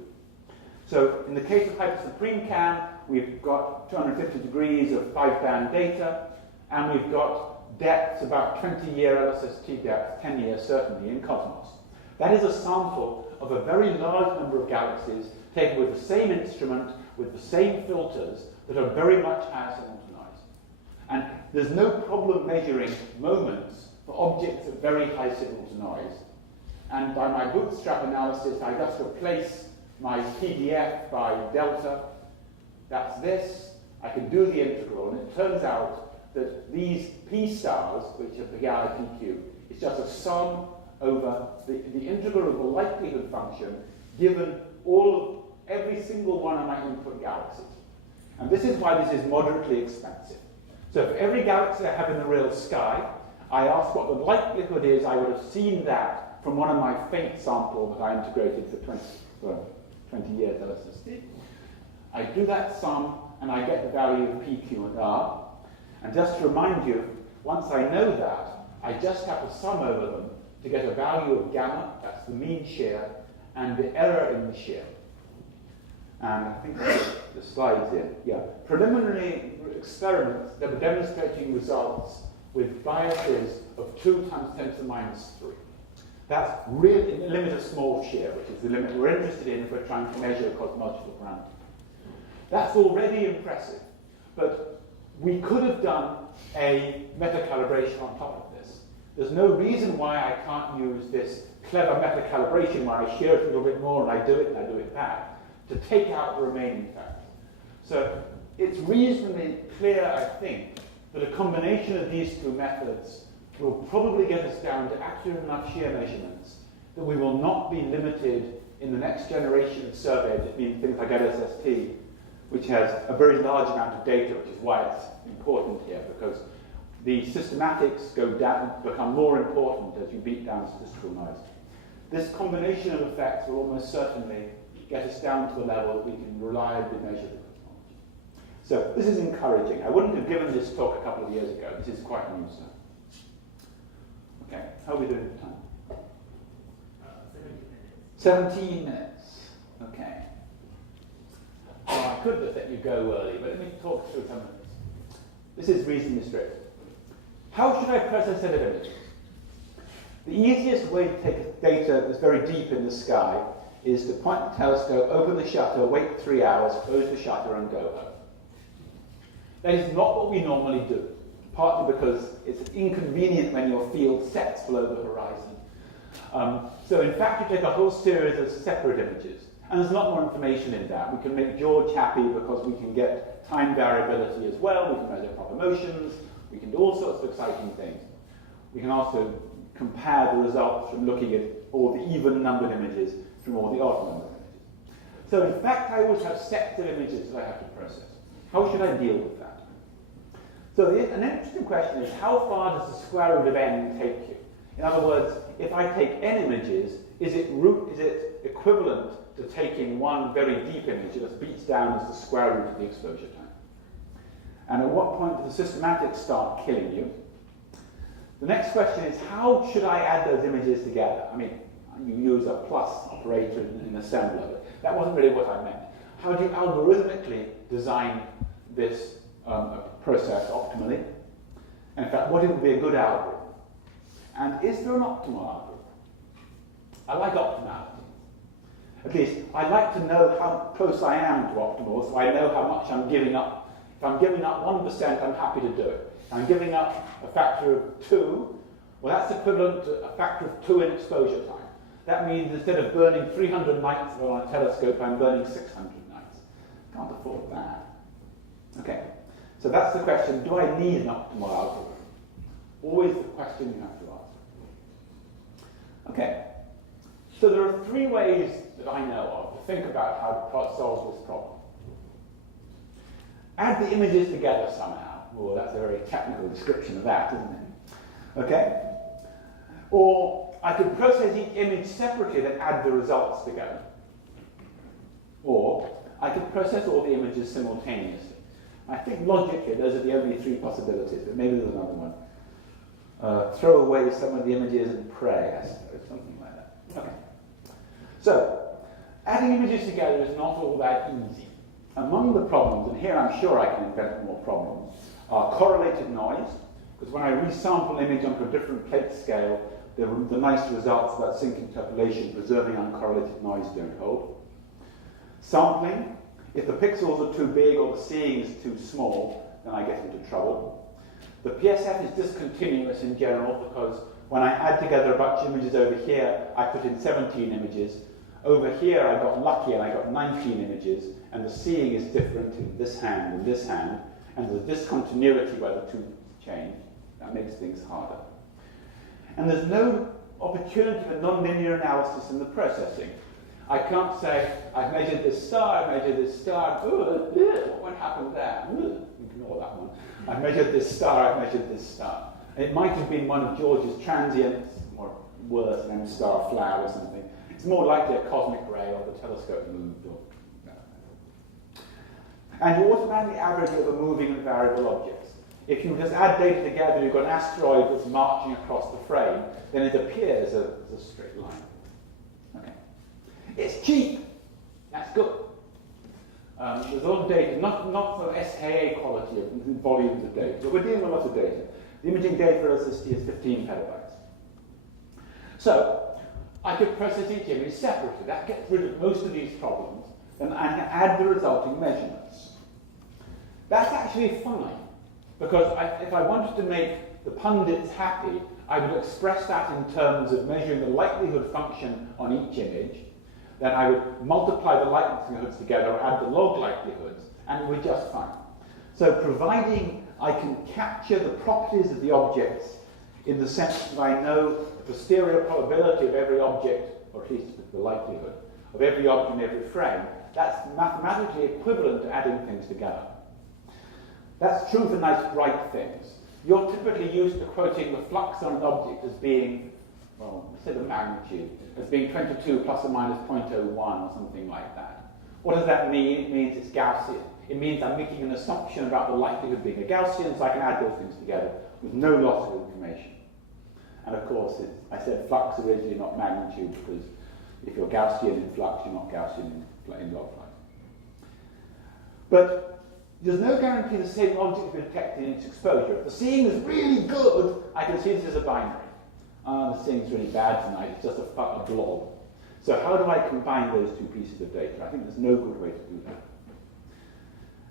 So in the case of Hypersupreme CAM, we've got 250 degrees of 5-band data, and we've got depths about 20-year LSST depth, 10 years certainly, in Cosmos. That is a sample of a very large number of galaxies taken with the same instrument, with the same filters, that are very much higher signal to noise. And there's no problem measuring moments for objects at very high signal to noise. And by my bootstrap analysis, I just replace my PDF by delta. That's this. I can do the integral, and it turns out that these p stars, which are Pagala PQ, is just a sum over the integral of the likelihood function given every single one of my input galaxies. And this is why this is moderately expensive. So for every galaxy I have in the real sky, I ask what the likelihood is I would have seen that from one of my faint samples that I integrated for 20 years LSST. I do that sum, and I get the value of P, Q, and R. And just to remind you, once I know that, I just have to sum over them to get a value of gamma, that's the mean shear, and the error in the shear. And I think the slide's in. Yeah. Preliminary experiments that were demonstrating results with biases of 2 times 10 to the minus 3. That's really the limit of small shear, which is the limit we're interested in if we're trying to measure a cosmological parameter. That's already impressive, but we could have done a meta-calibration on top of this. There's no reason why I can't use this clever meta-calibration where I shear it a little bit more and I do it back, to take out the remaining factors. So it's reasonably clear, I think, that a combination of these two methods will probably get us down to accurate enough shear measurements that we will not be limited in the next generation of surveys, it means things like LSST, which has a very large amount of data, which is why it's important here, because the systematics go down, become more important as you beat down statistical noise. This combination of effects will almost certainly get us down to the level that we can reliably measure the cosmology. So this is encouraging. I wouldn't have given this talk a couple of years ago. This is quite new stuff. Okay, how are we doing for time? 17 minutes. Okay. Well, I could have let you go early, but let me talk through some of this. This is reasonably straight. How should I process a set of images? The easiest way to take data that's very deep in the sky is to point the telescope, open the shutter, wait 3 hours, close the shutter, and go home. That is not what we normally do, partly because it's inconvenient when your field sets below the horizon. So in fact, you take a whole series of separate images, and there's a lot more information in that. We can make George happy because we can get time variability as well, we can measure proper motions, we can do all sorts of exciting things. We can also compare the results from looking at all the even-numbered images from all the odd-numbered images. So in fact, I always have sets of images that I have to process. How should I deal with that? So an interesting question is, how far does the square root of n take you? In other words, if I take n images, is it equivalent to taking one very deep image that beats down as the square root of the exposure time. And at what point do the systematics start killing you? The next question is, how should I add those images together? I mean, you use a plus operator in assembler, but that wasn't really what I meant. How do you algorithmically design this process optimally? And in fact, what would be a good algorithm? And is there an optimal algorithm? I like optimality. At least, I like to know how close I am to optimal, so I know how much I'm giving up. If I'm giving up 1%, I'm happy to do it. If I'm giving up a factor of 2, well, that's equivalent to a factor of 2 in exposure time. That means instead of burning 300 nights on a telescope, I'm burning 600 nights. Can't afford that. Okay, so that's the question, do I need an optimal algorithm? Always the question you have to ask. Okay, so there are 3 ways that I know of to think about how to solve this problem. Add the images together somehow. Well, that's a very technical description of that, isn't it? Okay? Or I could process each image separately then add the results together. Or I could process all the images simultaneously. I think logically those are the only 3 possibilities, but maybe there's another one. Throw away some of the images and pray, I suppose, something like that. Okay. So, adding images together is not all that easy. Among the problems, and here I'm sure I can invent more problems, are correlated noise, because when I resample an image onto a different plate scale, the nice results about sync interpolation preserving uncorrelated noise don't hold. Sampling, if the pixels are too big or the seeing is too small, then I get into trouble. The PSF is discontinuous in general because when I add together a bunch of images over here, I put in 17 images. Over here I got lucky and I got 19 images, and the seeing is different in this hand and this hand, and there's discontinuity where the 2 change. That makes things harder. And there's no opportunity for non-linear analysis in the processing. I can't say, I've measured this star, I've measured this star, what happened there? Ignore that one. I've measured this star, I've measured this star. It might have been one of George's transients, or worse, an M-star flower or something. It's more likely a cosmic ray or the telescope moved. And you automatically average over moving and variable objects. If you just add data together, you've got an asteroid that's marching across the frame, then it appears as a straight line. Okay. It's cheap. That's good. There's a lot of data, not for ASIAA quality of volumes of data, but we're dealing with a lot of data. The imaging data for SST is 15 petabytes. So, I could process each image separately. That gets rid of most of these problems, and I can add the resulting measurements. That's actually fine, because if I wanted to make the pundits happy, I would express that in terms of measuring the likelihood function on each image. Then I would multiply the likelihoods together, or add the log likelihoods, and it would be just fine. So providing I can capture the properties of the objects in the sense that I know the posterior probability of every object, or at least the likelihood, of every object in every frame, that's mathematically equivalent to adding things together. That's true for nice bright things. You're typically used to quoting the flux on an object as being, well, say the magnitude, as being 22 plus or minus 0.01 or something like that. What does that mean? It means it's Gaussian. It means I'm making an assumption about the likelihood of being a Gaussian, so I can add those things together with no loss of information. And of course, I said flux originally, not magnitude, because if you're Gaussian in flux, you're not Gaussian in log flux. But there's no guarantee the same object will be detected in its exposure. If the seeing is really good, I can see this as a binary. The seeing's really bad tonight, it's just a blob. So how do I combine those 2 pieces of data? I think there's no good way to do that.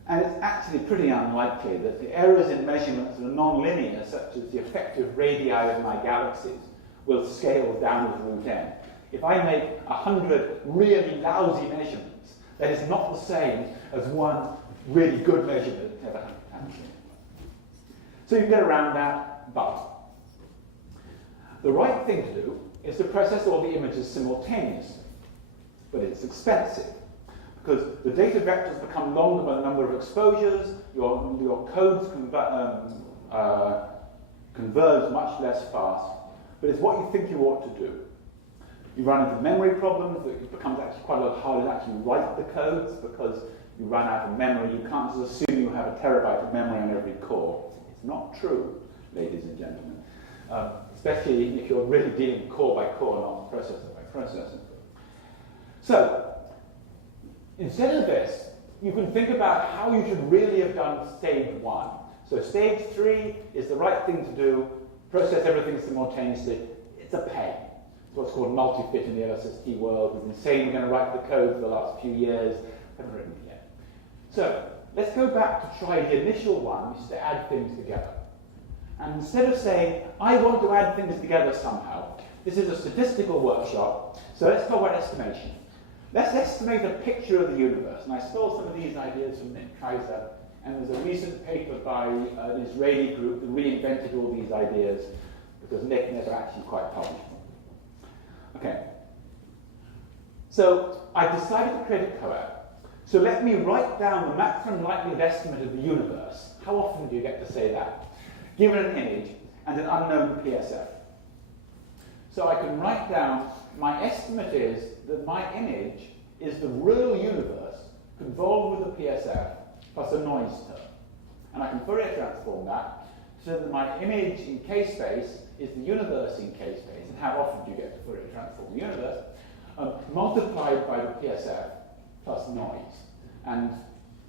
And it's actually pretty unlikely that the errors in measurements that are non-linear, such as the effective radii of my galaxies, will scale down with root n. If I make 100 really lousy measurements, that is not the same as one really good measurement that never happens. So you get around that, but the right thing to do is to process all the images simultaneously. But it's expensive, because the data vectors become longer by the number of exposures, your codes converge much less fast, but it's what you think you ought to do. You run into memory problems, that it becomes actually quite a lot harder to actually write the codes because you run out of memory. You can't just assume you have a terabyte of memory on every core. It's not true, ladies and gentlemen. Especially if you're really dealing core by core, not processor by processor. So, instead of this, you can think about how you should really have done stage 1. So stage 3 is the right thing to do, process everything simultaneously. It's a pain. It's what's called multi-fit in the LSST world. We've been saying we're going to write the code for the last few years. Haven't written it yet. So let's go back to try the initial one, which is to add things together. And instead of saying, I want to add things together somehow, this is a statistical workshop, so let's talk about estimation. Let's estimate a picture of the universe. And I stole some of these ideas from Nick Kaiser, and there's a recent paper by an Israeli group that reinvented all these ideas because Nick never actually quite published them. Okay. So I've decided to create a coad. So let me write down the maximum likelihood estimate of the universe. How often do you get to say that? Given an image and an unknown PSF. So I can write down, my estimate is that my image is the real universe convolved with a PSF plus a noise term. And I can Fourier transform that so that my image in k-space is the universe in k-space. And how often do you get to Fourier transform the universe? Multiplied by the PSF plus noise. And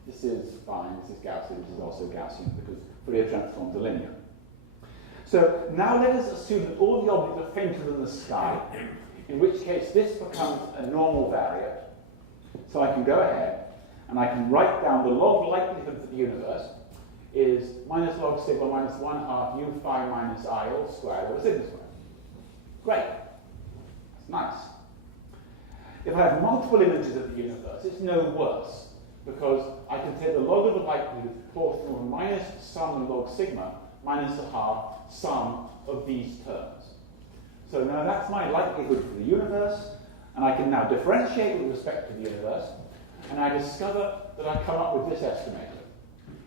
this is fine, this is Gaussian, this is also Gaussian because Fourier transforms are linear. So now let us assume that all the objects are fainter than the sky, in which case this becomes a normal variant. So I can go ahead and I can write down the log likelihood for the universe is minus log sigma minus 1/2 u phi minus I all squared over sigma squared. Great. That's nice. If I have multiple images of the universe, it's no worse, because I can take the log of the likelihood proportional to minus sum log sigma minus 1/2 sum of these terms. So now that's my likelihood for the universe, and I can now differentiate with respect to the universe, and I discover that I come up with this estimator.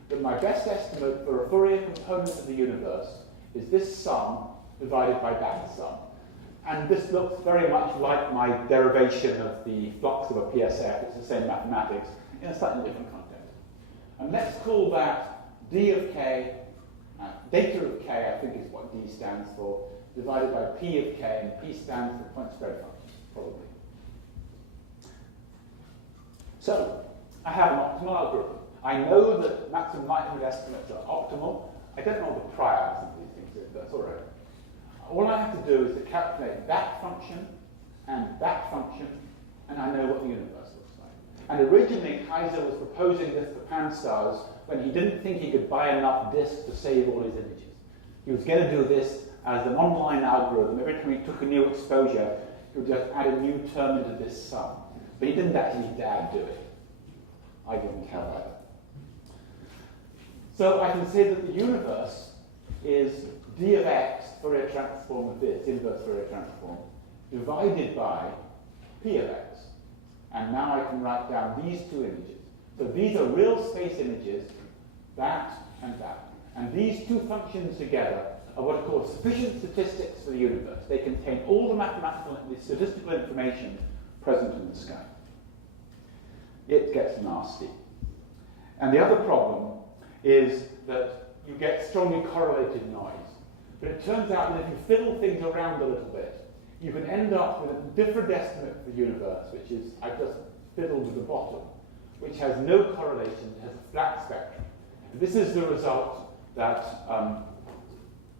That my best estimate for a Fourier component of the universe is this sum divided by that sum. And this looks very much like my derivation of the flux of a PSF. It's the same mathematics in a slightly different context. And let's call that d of k, data of k, I think is what d stands for, divided by p of k, and p stands for point spread function, probably. So, I have an optimal algorithm. I know that maximum likelihood estimates are optimal. I don't know the priors of these things, but that's all right. All I have to do is to calculate that function, and I know what the universe looks like. And originally, Kaiser was proposing this for pan-stars when he didn't think he could buy enough disks to save all his images. He was going to do this as an online algorithm. Every time he took a new exposure, he would just add a new term into this sum. But he didn't actually dare do it. I didn't care either. So I can say that the universe is d of x, Fourier transform of this, inverse Fourier transform, divided by p of x. And now I can write down these two images. So these are real space images, that and that. And these two functions together are what are called sufficient statistics for the universe. They contain all the mathematical and statistical information present in the sky. It gets nasty. And the other problem is that you get strongly correlated noise. But it turns out that if you fiddle things around a little bit, you can end up with a different estimate for the universe, which is, I just fiddled with the bottom, which has no correlation, it has a flat spectrum. And this is the result that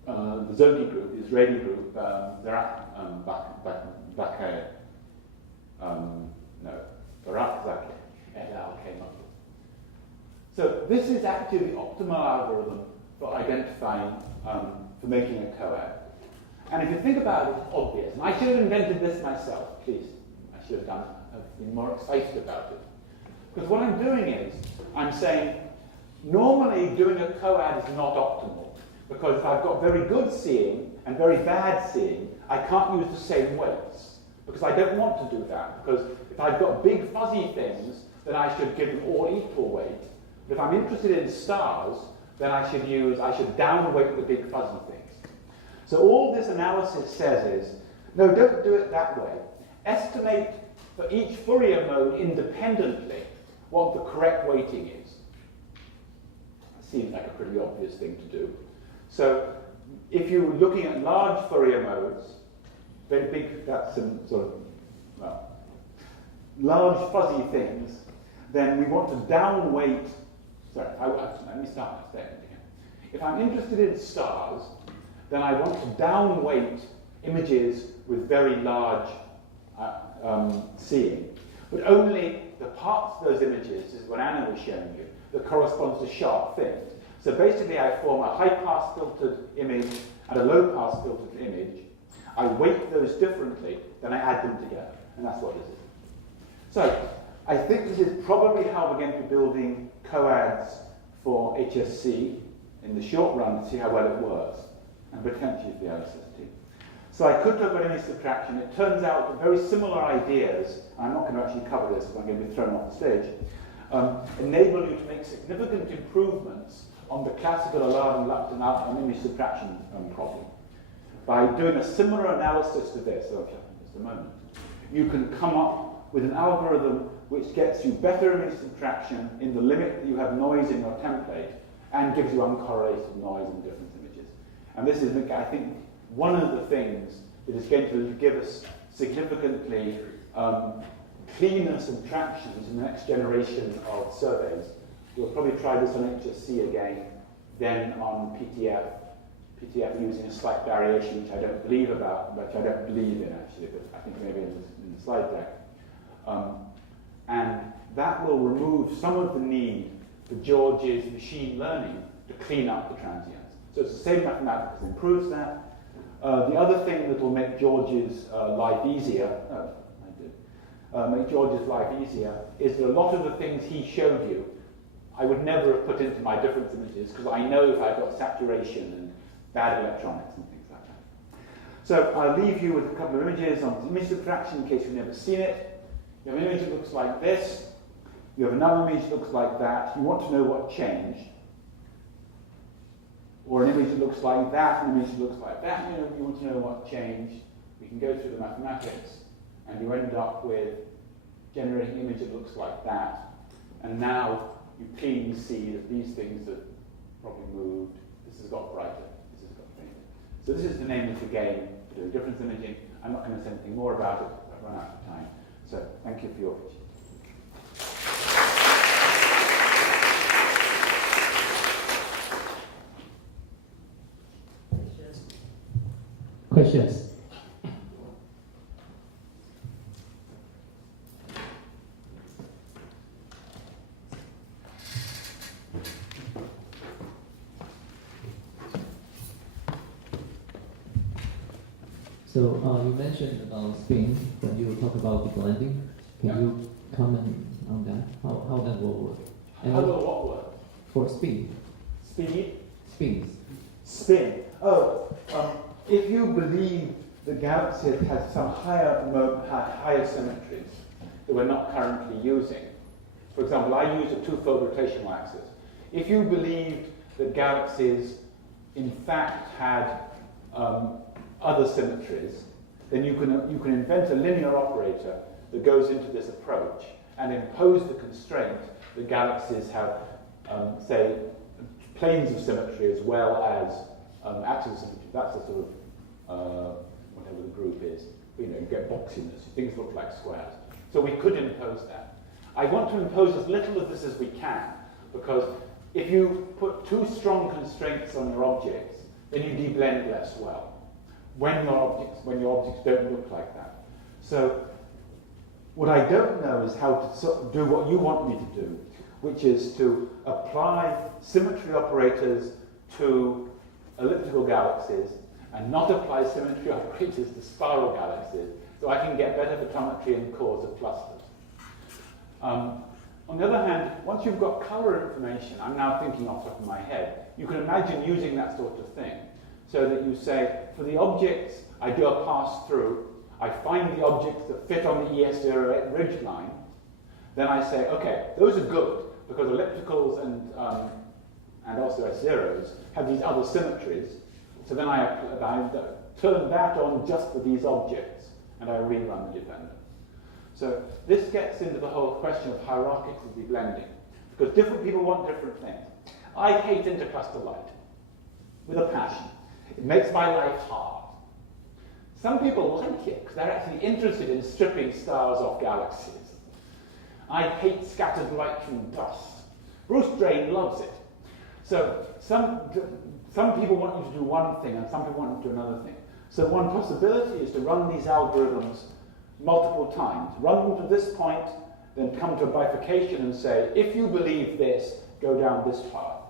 the Zodi group, the Israeli group, Barak Zaki, et al. Came up with. So this is actually the optimal algorithm for identifying, for making a coad. And if you think about it, it's obvious. And I should have invented this myself, please. I should have been more excited about it. Because what I'm doing is, I'm saying, normally doing a coad is not optimal. Because if I've got very good seeing and very bad seeing, I can't use the same weights. Because I don't want to do that. Because if I've got big fuzzy things, then I should give them all equal weight. But if I'm interested in stars, then I should downweight the big fuzzy things. So all this analysis says is, no, don't do it that way. estimate for each Fourier mode independently what the correct weighting is. Seems like a pretty obvious thing to do. So if you're looking at large Fourier modes, very big, that's some sort of, well, large fuzzy things, then we want to downweight, let me start my statement again. If I'm interested in stars, then I want to downweight images with very large seeing, but only the parts of those images, this is what Anna was showing you, that corresponds to sharp things. So basically I form a high-pass filtered image and a low-pass filtered image. I weight those differently, then I add them together, and that's what this is. So I think this is probably how we're going to be building coads for HSC in the short run to see how well it works, and potentially for the LSST. So I could talk about image subtraction. It turns out that very similar ideas, I'm not going to actually cover this because I'm going to be thrown off the stage, enable you to make significant improvements on the classical Allard and Lupton image subtraction problem. By doing a similar analysis to this, I'll show you in just a moment, you can come up with an algorithm which gets you better image subtraction in the limit that you have noise in your template and gives you uncorrelated noise in different images. And this is, I think, one of the things that is going to give us significantly cleaner subtractions in the next generation of surveys. We'll probably try this on HSC again, then on PTF. PTF using a slight variation, which I don't believe about, which I don't believe in actually, but I think maybe in the slide deck. And that will remove some of the need for George's machine learning to clean up the transients. So it's the same mathematics that improves that. The other thing that will make George's life easier, make George's life easier, is that a lot of the things he showed you, I would never have put into my difference images because I know if I've got saturation and bad electronics and things like that. So I'll leave you with a couple of images on image subtraction in case you've never seen it. You have an image that looks like this. You have another image that looks like that. You want to know what changed. Or an image that looks like that, an image that looks like that. You want to know what changed. We can go through the mathematics, and you end up with generating an image that looks like that. And now you clearly see that these things have probably moved. This has got brighter. This has got fainter. So this is the name of the game for doing difference imaging. I'm not going to say anything more about it. I've run out of time. So thank you for your attention. Questions? So you mentioned about spin when you talk about the blending. Can you comment on that? How that will work? And How will what work? for spin? Speed? Spins. Spin. If you believe the galaxy has some higher symmetries that we're not currently using, for example, I use a twofold rotational axis. If you believed that galaxies in fact had other symmetries, then you can invent a linear operator that goes into this approach and impose the constraint that galaxies have, say, planes of symmetry as well as axes of symmetry. That's the sort of whatever the group is. You get boxiness. Things look like squares. So we could impose that. I want to impose as little of this as we can, because if you put too strong constraints on your objects, then you deblend less well. When your objects don't look like that. So what I don't know is how to do what you want me to do, which is to apply symmetry operators to elliptical galaxies and not apply symmetry operators to spiral galaxies, so I can get better photometry and cores of clusters. On the other hand, once you've got color information, I'm now thinking off the top of my head, you can imagine using that sort of thing. So that you say, for the objects, I do a pass-through, I find the objects that fit on the ES0 ridge line, then I say, okay, those are good, because ellipticals and also S0s have these other symmetries, so then I turn that on just for these objects, and I rerun the dependence. So this gets into the whole question of hierarchical deblending, because different people want different things. I hate intercluster light with a passion. It makes my life hard. Some people like it because they're actually interested in stripping stars off galaxies. I hate scattered light from dust. Bruce Drain loves it. So some people want you to do one thing and some people want you to do another thing. So one possibility is to run these algorithms multiple times. Run them to this point, then come to a bifurcation and say, if you believe this, go down this path.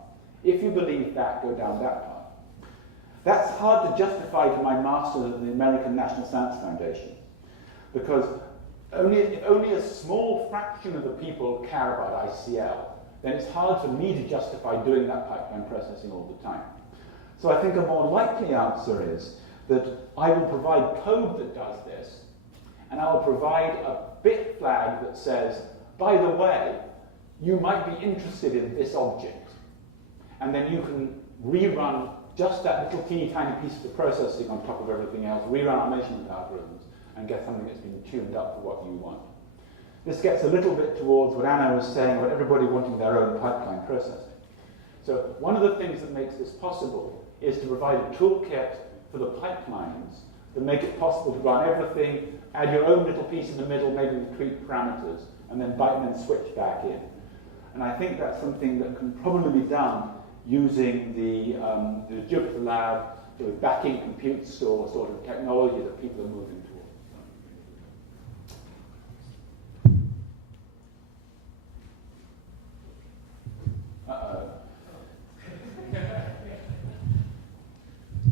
If you believe that, go down that path. That's hard to justify to my masters at the American National Science Foundation, because if only a small fraction of the people care about ICL, then it's hard for me to justify doing that pipeline processing all the time. So I think a more likely answer is that I will provide code that does this, and I will provide a bit flag that says, by the way, you might be interested in this object. And then you can rerun just that little teeny tiny piece of the processing on top of everything else, rerun our measurement algorithms, and get something that's been tuned up for what you want. This gets a little bit towards what Anna was saying about everybody wanting their own pipeline processing. So one of the things that makes this possible is to provide a toolkit for the pipelines that make it possible to run everything, add your own little piece in the middle, maybe with tweak parameters, and then switch back in. And I think that's something that can probably be done using the Jupyter Lab, the backing compute store sort of technology that people are moving towards. Uh-oh.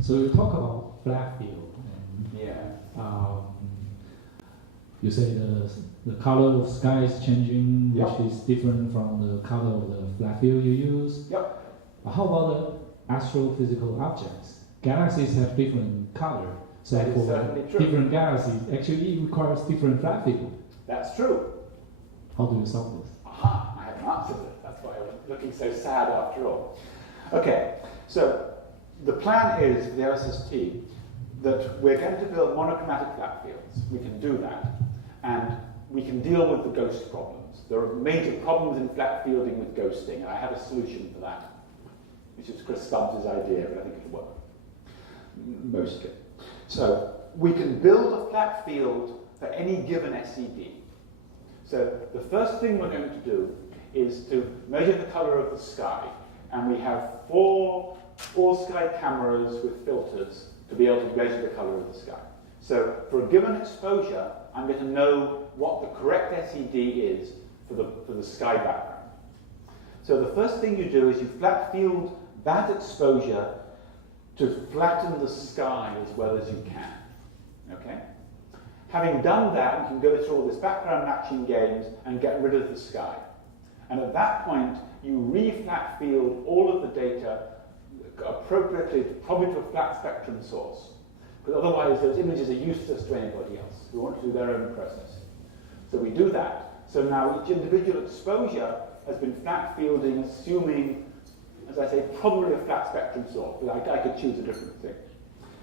So you talk about flat field. And, Yeah. You say the color of sky is changing, which is different from the color of the flat field you use. Yep. How about the astrophysical objects? Galaxies have different color. So That is for certainly true. different galaxies, actually it requires different flat field. That's true. How do you solve this? Aha, I haven't answered it. That's why I was looking so sad after all. Okay, so the plan is for the OSST that we're going to build monochromatic flat fields. We can do that. And we can deal with the ghost problems. There are major problems in flat fielding with ghosting, and I have a solution for that, which is Chris Stubbs' idea, but I think it'll work. Mostly. So we can build a flat field for any given SED. So the first thing we're going to do is to measure the color of the sky, and we have 4 all-sky cameras with filters to be able to measure the color of the sky. So for a given exposure, I'm going to know what the correct SED is for the sky background. So the first thing you do is you flat field that exposure to flatten the sky as well as you can. Okay? Having done that, you can go through all this background matching games and get rid of the sky. And at that point, you re-flat field all of the data appropriately, probably to a flat spectrum source. Because otherwise those images are useless to anybody else who want to do their own processing. So we do that. So now each individual exposure has been flat fielding, assuming, as I say, probably a flat spectrum source, but I could choose a different thing.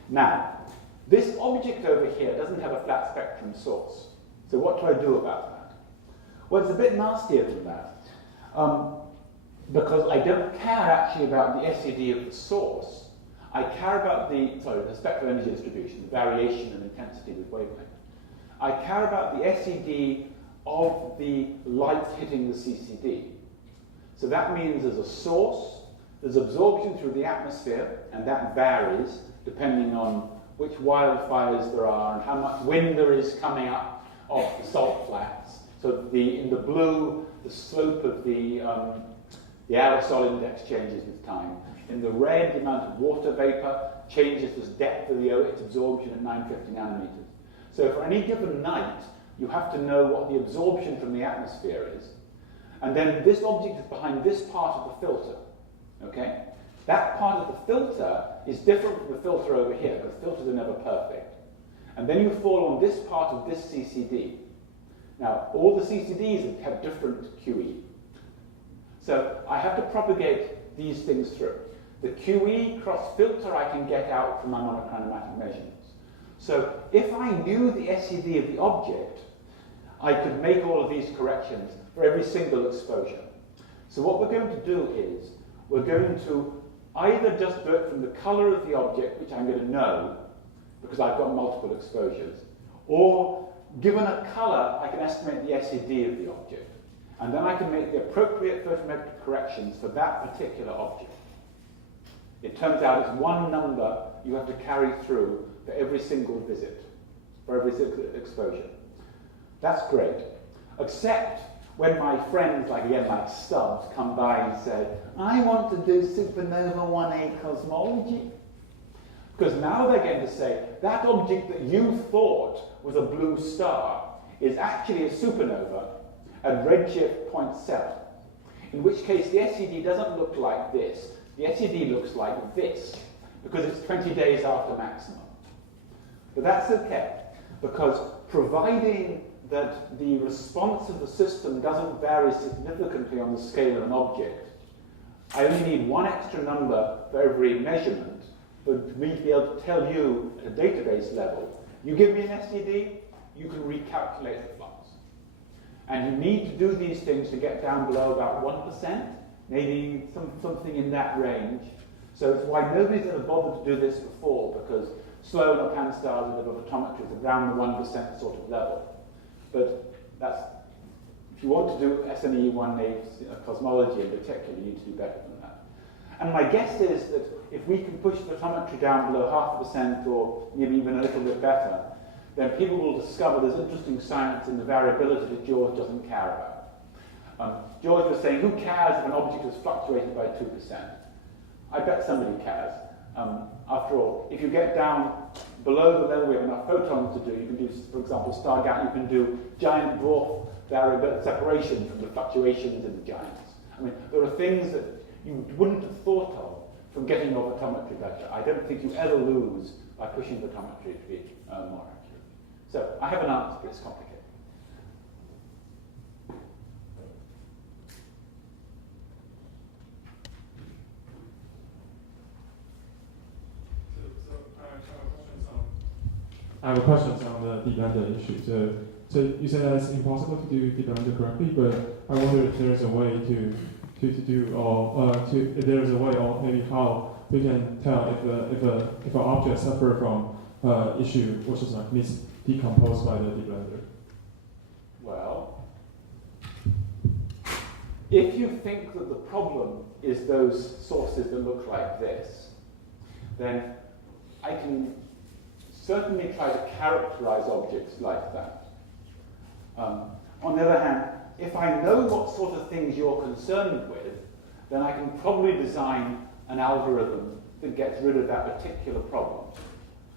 Now, this object over here doesn't have a flat spectrum source. So what do I do about that? Well, it's a bit nastier than that. Because I don't care actually about the SED of the source. I care about the spectral energy distribution, the variation and intensity with wavelength. I care about the SED of the light hitting the CCD. So that means there's a source, there's absorption through the atmosphere, and that varies depending on which wildfires there are and how much wind there is coming up off the salt flats. So in the blue, the slope of the aerosol index changes with time. In the red, the amount of water vapor changes the depth of its absorption at 950 nanometers. So for any given night, you have to know what the absorption from the atmosphere is. And then this object is behind this part of the filter. Okay? That part of the filter is different from the filter over here, because filters are never perfect. And then you fall on this part of this CCD. Now, all the CCDs have different QE. So I have to propagate these things through. The QE cross filter I can get out from my monochromatic measurements. So if I knew the SED of the object, I could make all of these corrections for every single exposure. So what we're going to do is, we're going to either just do it from the color of the object, which I'm going to know, because I've got multiple exposures, or given a color, I can estimate the SED of the object. And then I can make the appropriate photometric corrections for that particular object. It turns out it's one number you have to carry through for every single visit, for every single exposure. That's great. Except when my friends, like Stubbs, come by and say, I want to do supernova 1A cosmology. Because now they're going to say, that object that you thought was a blue star is actually a supernova at redshift 0.7. In which case the SED doesn't look like this. The SED looks like this, because it's 20 days after maximum. But that's okay, because providing that the response of the system doesn't vary significantly on the scale of an object, I only need one extra number for every measurement for me to be able to tell you at a database level, you give me an SED, you can recalculate the flux. And you need to do these things to get down below about 1%, maybe something in that range. So it's why nobody's ever bothered to do this before, because Sloan or Pan-STARRS with a photometry is around the 1% sort of level. But that's, if you want to do SNE 1A cosmology in particular, you need to do better than that. And my guess is that if we can push photometry down below 0.5% or maybe even a little bit better, then people will discover there's interesting science in the variability that George doesn't care about. George was saying, who cares if an object is fluctuated by 2%? I bet somebody cares. After all, if you get down below the level we have enough photons to do, you can do, for example, star gap, you can do giant dwarf variability separation from the fluctuations in the giants. I mean, there are things that you wouldn't have thought of from getting your photometry better. I don't think you ever lose by pushing photometry to be more accurate. So, I have an answer, but it's complicated. I have a question on the deep blender issue. So you said that it's impossible to do deep blender correctly, but I wonder if there's a way if there's a way, or maybe how we can tell if an object suffer from issue which is like decomposed by the deep blender. Well, if you think that the problem is those sources that look like this, then I can certainly try to characterize objects like that. On the other hand, if I know what sort of things you're concerned with, then I can probably design an algorithm that gets rid of that particular problem.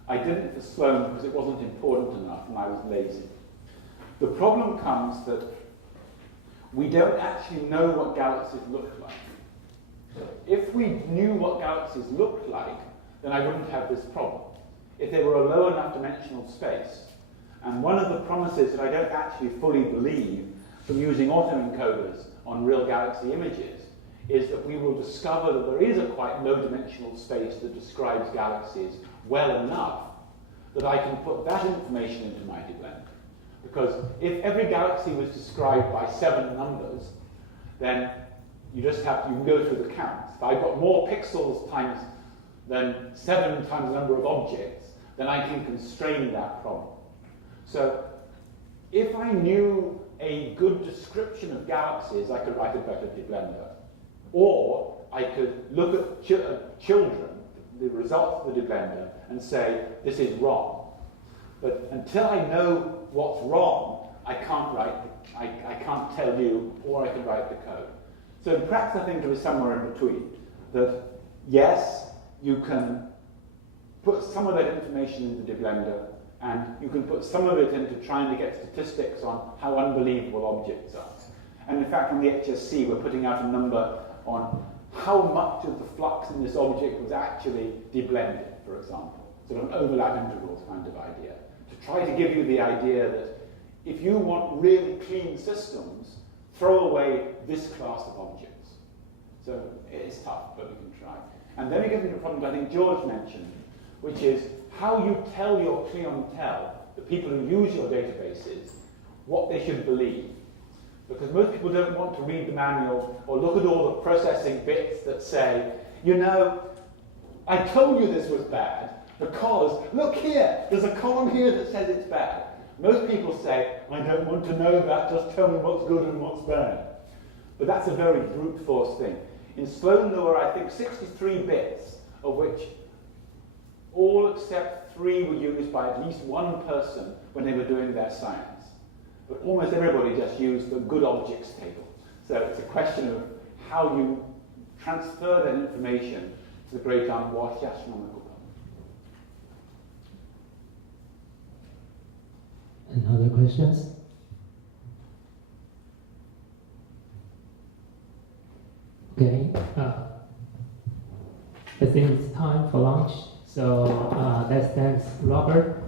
I didn't for Sloan because it wasn't important enough and I was lazy. The problem comes that we don't actually know what galaxies look like. If we knew what galaxies looked like, then I wouldn't have this problem. If they were a low enough dimensional space. And one of the promises that I don't actually fully believe from using autoencoders on real galaxy images is that we will discover that there is a quite low dimensional space that describes galaxies well enough that I can put that information into my deblender. Because if every galaxy was described by 7 numbers, then you can go through the counts. If I've got more pixels than 7 times the number of objects, then I can constrain that problem. So if I knew a good description of galaxies, I could write a better deblender. Or I could look at children, the results of the deblender, and say, this is wrong. But until I know what's wrong, I can't tell you, or I can write the code. So in practice, I think there is somewhere in between. That yes, you can put some of that information in the deblender, and you can put some of it into trying to get statistics on how unbelievable objects are. And in fact, on the HSC, we're putting out a number on how much of the flux in this object was actually deblended, for example. Sort of an overlap integrals kind of idea. To try to give you the idea that if you want really clean systems, throw away this class of objects. So it's tough, but we can try. And then we get into problems I think George mentioned, which is how you tell your clientele, the people who use your databases, what they should believe. Because most people don't want to read the manual or look at all the processing bits that say, you know, I told you this was bad because, look here, there's a column here that says it's bad. Most people say, I don't want to know that, just tell me what's good and what's bad. But that's a very brute force thing. In Sloan there were, I think, 63 bits, of which all except 3 were used by at least one person when they were doing their science. But almost everybody just used the good objects table. So it's a question of how you transfer that information to the great unwashed astronomical public. Any other questions? Okay, I think it's time for lunch. So let's thank Robert